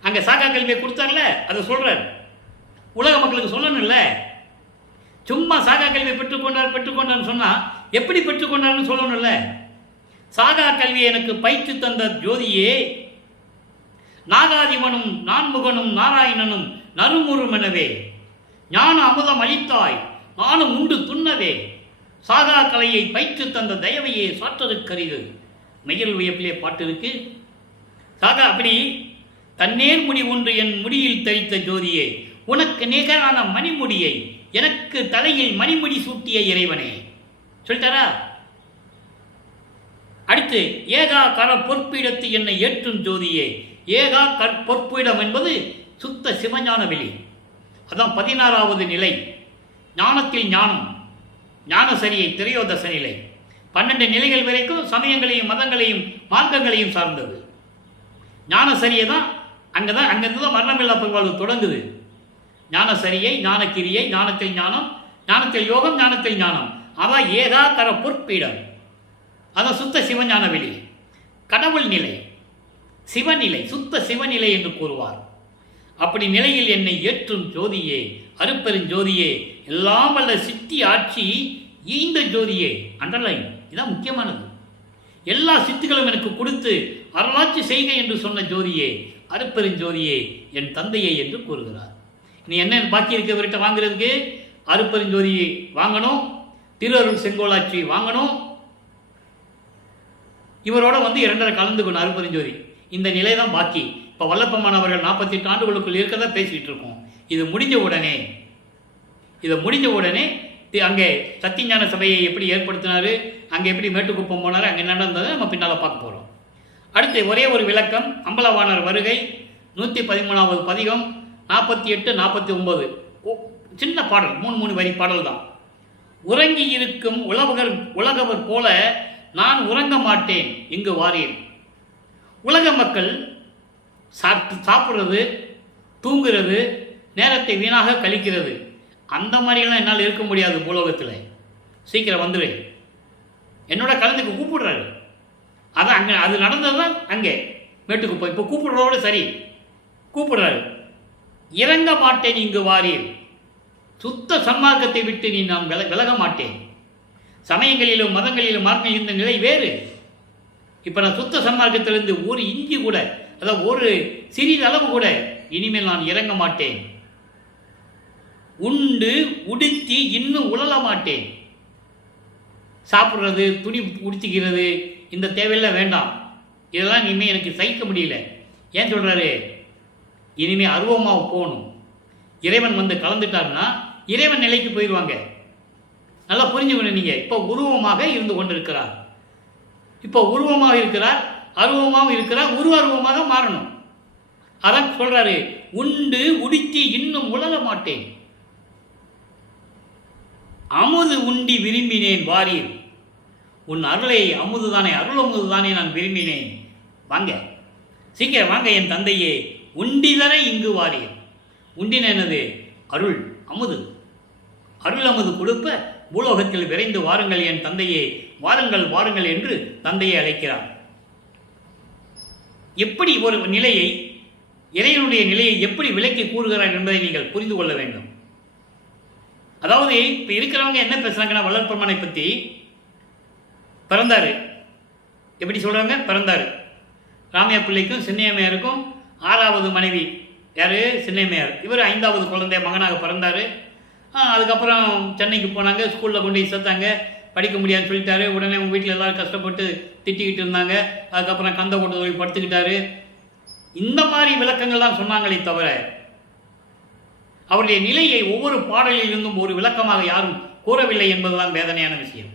அங்கே சாகா கல்வியை கொடுத்தார்ல, அதை சொல்றார். உலக மக்களுக்கு சொல்லணும்ல. சும்மா சாகா கல்வியை பெற்றுக்கொண்டார்னு சொன்னால் எப்படி பெற்றுக்கொண்டார்னு சொல்லணும்ல. சாகா கல்வியை எனக்கு பயிற்று தந்த ஜோதியே, நாகாதிபனும் நான்முகனும் நாராயணனும் நறுமுறுமெனவே ஞான அமுதம் அளித்தாய் நானும் உண்டு துண்ணவே சாகா கலையை பயிற்று தந்த தயவையே சாற்றதுக்கரிது. மெய்யல் வியப்பிலே பாட்டு இருக்கு. சாகா அப்படி தன்னேர் முடி ஒன்று என் முடியில் தரித்த ஜோதியே, உனக்கு நிகரான மணிமுடியை எனக்கு தலையில் மணிமுடி சூட்டிய இறைவனே சொல்லிட்டாரா? அடுத்து ஏகா கர பொற்பீடத்து என்னை ஏற்றும் ஜோதியே. ஏகா பொற்பீடம் என்பது சுத்த சிவஞான வெளி. அதான் 16வது நிலை. ஞானத்தில் ஞானம், ஞானசரியை திரையோதச நிலை. 12 நிலைகள் வரைக்கும் சமயங்களையும் மதங்களையும் மார்க்கங்களையும் சார்ந்தது. ஞானசரியை தான் அங்கிருந்து தான் மரணமில்லா பெருவாழ்வு தொடங்குது. ஞானசரியை, ஞானக்கிரியை, ஞானத்தில் ஞானம், ஞானத்தில் யோகம், ஞானத்தில் ஞானம். அதான் ஏகா கர பொற்பீடம். அதான் சுத்த சிவஞான வெளி. கடவுள் நிலை, சிவநிலை, சுத்த சிவநிலை என்று கூறுவார். அப்படி நிலையில் என்னை ஏற்றும் ஜோதியே, அருப்பெருஞ்சோதியே, எல்லாம் வல்ல சித்தி ஆட்சி ஈந்த ஜோதியே. அண்டர்லைன், இதான் முக்கியமானது. எல்லா சித்துகளும் எனக்கு கொடுத்து அருளாட்சி செய்க என்று சொன்ன ஜோதியே, அருப்பெருஞ்சோதியே, என் தந்தையே என்று கூறுகிறார். நீ என்ன பாக்கி இருக்க இவர்கிட்ட வாங்குறதுக்கு? அருட்பெருஞ்சோதி வாங்கணும், திருஅருள் செங்கோலாட்சி வாங்கணும், இவரோட 2.5 கலந்துக்கணும் அருட்பெருஞ்சோதி. இந்த நிலை தான் பாக்கி. இப்போ வல்லப்பெருமான் அவர்கள் 48 ஆண்டுகளுக்குள் இருக்கதான் பேசிகிட்டு இருக்கோம். இது முடிஞ்ச உடனே அங்கே சத்தியஞான சபையை எப்படி ஏற்படுத்தினார், அங்கே எப்படி மேட்டுக்குப்பம் போனார், அங்கே நடந்ததை நம்ம பின்னால் பார்க்க போகிறோம். அடுத்து ஒரே ஒரு விளக்கம். அம்பலவாணர் வருகை 113வது பதிகம் 48, 49 சின்ன பாடல், 3 வரி பாடல் தான். உறங்கி இருக்கும் உலகவர் போல நான் உறங்க மாட்டேன் இங்கு வாரேன். உலக மக்கள் சாப்பிட்றது, தூங்குறது, நேரத்தை வீணாக கழிக்கிறது, அந்த மாதிரியெல்லாம் என்னால் இருக்க முடியாது. பூலோகத்தில் சீக்கிரம் வந்துடு, என்னோட கலந்துக்கு கூப்பிடுறாரு. அதான் அங்கே அது நடந்தது தான். அங்கே மேட்டுக்குப்பம் இப்போ கூப்பிடுறதோடு சரி, கூப்பிடுறாரு. இறங்க மாட்டேன் இங்கு வாரீர், சுத்த சன்மார்க்கத்தை விட்டு நீ நான் விலக மாட்டேன். சமயங்களிலும் மதங்களிலும் மார்க்க இந்த நிலை வேறு. இப்போ நான் சுத்த சன்மார்க்கத்திலிருந்து ஒரு இஞ்சி கூட, அதாவது ஒரு சிறிதளவு கூட இனிமேல் நான் இறங்க மாட்டேன். உண்டு உடுத்தி இன்னும் உழல மாட்டேன். சாப்பிட்றது, துணி உடுத்திக்கிறது, இந்த தேவையெல்லாம் வேண்டாம். இதெல்லாம் இனிமேல் எனக்கு சகிக்க முடியல. ஏன் சொல்கிறாரு? இனிமேல் அருவமாக போகணும். இறைவன் கலந்துட்டாருன்னா இறைவன் நிலைக்கு போயிடுவாங்க. நல்லா புரிஞ்சுக்கணும். நீங்கள் இப்போ உருவமாக இருந்து கொண்டிருக்கிறார், இப்போ உருவமாக இருக்கிறார், அருவமாகவும் இருக்கிறார், உருவமாக மாறணும். அதான் சொல்றாரு, உண்டு உடுத்தி இன்னும் உழல மாட்டேன். அமுது உண்டி விரும்பினேன் வாரீர். உன் அருளை அமுதுதானே, அருள் அமுதுதானே நான் விரும்பினேன். வாங்க, சீக்கிரம் வாங்க என் தந்தையே, உண்டிதர இங்கு வாரீர். உண்டின என்னது? அருள் அமுது. அருள் அமுது கொடுப்ப பூலோகத்தில் விரைந்து வாருங்கள் என் தந்தையே, வாருங்கள் வாருங்கள் என்று தந்தையை அழைக்கிறார். எப்படி ஒரு நிலையை, இறைவனுடைய நிலையை எப்படி விளக்கி கூறுகிறார் என்பதை நீங்கள் புரிந்து கொள்ள வேண்டும். அதாவது இப்போ இருக்கிறவங்க என்ன பேசுகிறாங்கன்னா, வள்ளற்பெருமானை பற்றி பிறந்தார், எப்படி சொல்கிறாங்க? பிறந்தார். ராமையா பிள்ளைக்கும் சின்னையம்மையாருக்கும் 6வது மனைவி யார்? சின்னையம்மையார். இவர் 5வது குழந்தை மகனாக பிறந்தார். அதுக்கப்புறம் சென்னைக்கு போனாங்க, ஸ்கூலில் கொண்டு போய் சேர்த்தாங்க. படிக்க முடியாதுன்னு சொல்லிட்டாரு. உடனே உங்கள் வீட்டில் எல்லோரும் கஷ்டப்பட்டு திட்டிக்கிட்டு இருந்தாங்க. அதுக்கப்புறம் கந்த கொண்டு போய் படுத்துக்கிட்டாரு. இந்த மாதிரி விளக்கங்கள் தான் சொன்னாங்களே தவிர, அவருடைய நிலையை ஒவ்வொரு பாடலிலிருந்தும் ஒரு விளக்கமாக யாரும் கூறவில்லை என்பதுதான் வேதனையான விஷயம்.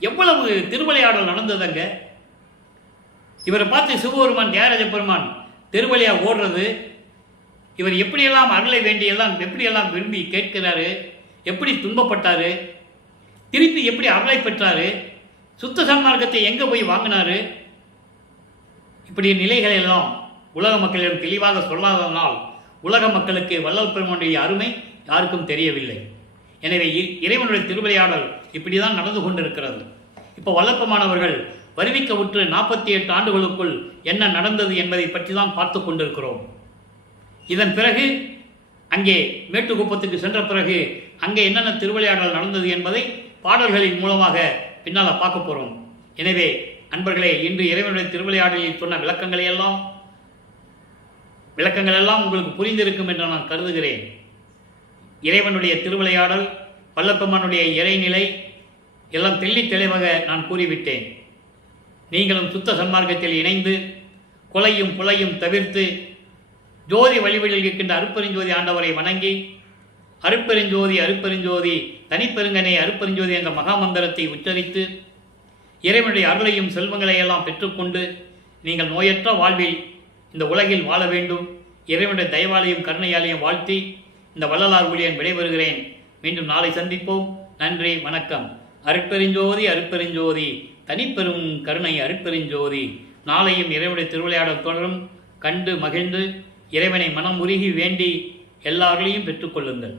எவ்வளவு திருவிளையாடல் நடந்ததுங்க. இவரை பார்த்து சிவபெருமான், தியாகராஜ பெருமான் திருவழியாக ஓடுறது, இவர் எப்படியெல்லாம் அருளை வேண்டியெல்லாம் எப்படியெல்லாம் விரும்பி கேட்கிறாரு, எப்படி துன்பப்பட்டார், திருப்பி எப்படி அருளை பெற்றார், சுத்த சன்மார்க்கத்தை எங்கே போய் வாங்கினார், இப்படி நிலைகள் எல்லாம் உலக மக்களிடம் தெளிவாக சொல்லாததனால் உலக மக்களுக்கு வள்ளல் பெருமானுடைய அருமை யாருக்கும் தெரியவில்லை. எனவே இறைவனுடைய திருவிளையாடல் இப்படி தான் நடந்து கொண்டிருக்கிறது. இப்போ வல்லற்பெருமானவர்கள் வருவிக்க உற்று 48 ஆண்டுகளுக்குள் என்ன நடந்தது என்பதை பற்றி தான் பார்த்து கொண்டிருக்கிறோம். இதன் பிறகு அங்கே மேட்டுக்குப்பத்துக்கு சென்ற பிறகு அங்கே என்னென்ன திருவிளையாடல் நடந்தது என்பதை பாடல்களின் மூலமாக பின்னால் பார்க்க போகிறோம். எனவே அன்பர்களே, இன்று இறைவனுடைய திருவிளையாடலில் சொன்ன விளக்கங்கள் எல்லாம் உங்களுக்கு புரிந்திருக்கும் என்று நான் கருதுகிறேன். இறைவனுடைய திருவிளையாடல், வல்லப்பெருமானுடைய இறைநிலை எல்லாம் தெளிவாக நான் கூறிவிட்டேன். நீங்களும் சுத்த சன்மார்க்கத்தில் இணைந்து கொலையும் புலையும் தவிர்த்து ஜோதி வழிவழியில் இருக்கின்ற அருட்பெருஞ்சோதி ஆண்டவரை வணங்கி அருட்பெருஞ்சோதி அருட்பெருஞ்சோதி தனிப்பெருங்கனே அருட்பெருஞ்சோதி என்ற மகாமந்திரத்தை உச்சரித்து இறைவனுடைய அருளையும் செல்வங்களையெல்லாம் பெற்றுக்கொண்டு நீங்கள் நோயற்ற வாழ்வில் இந்த உலகில் வாழ வேண்டும். இறைவனுடைய தயவாலையும் கருணையாலையும் வாழ்த்தி இந்த வள்ளலார் ஊழியன் விடைபெறுகிறேன். மீண்டும் நாளை சந்திப்போம். நன்றி, வணக்கம். அருட்பெருஞ்சோதி அருட்பெருஞ்சோதி தனிப்பெரும் கருணை அருட்பெருஞ்சோதி. நாளையும் இறைவனுடைய திருவிளையாடல் தொடரும். கண்டு மகிழ்ந்து இறைவனை மனம் உருகி வேண்டி எல்லார்களையும் பெற்றுக்கொள்ளுங்கள்.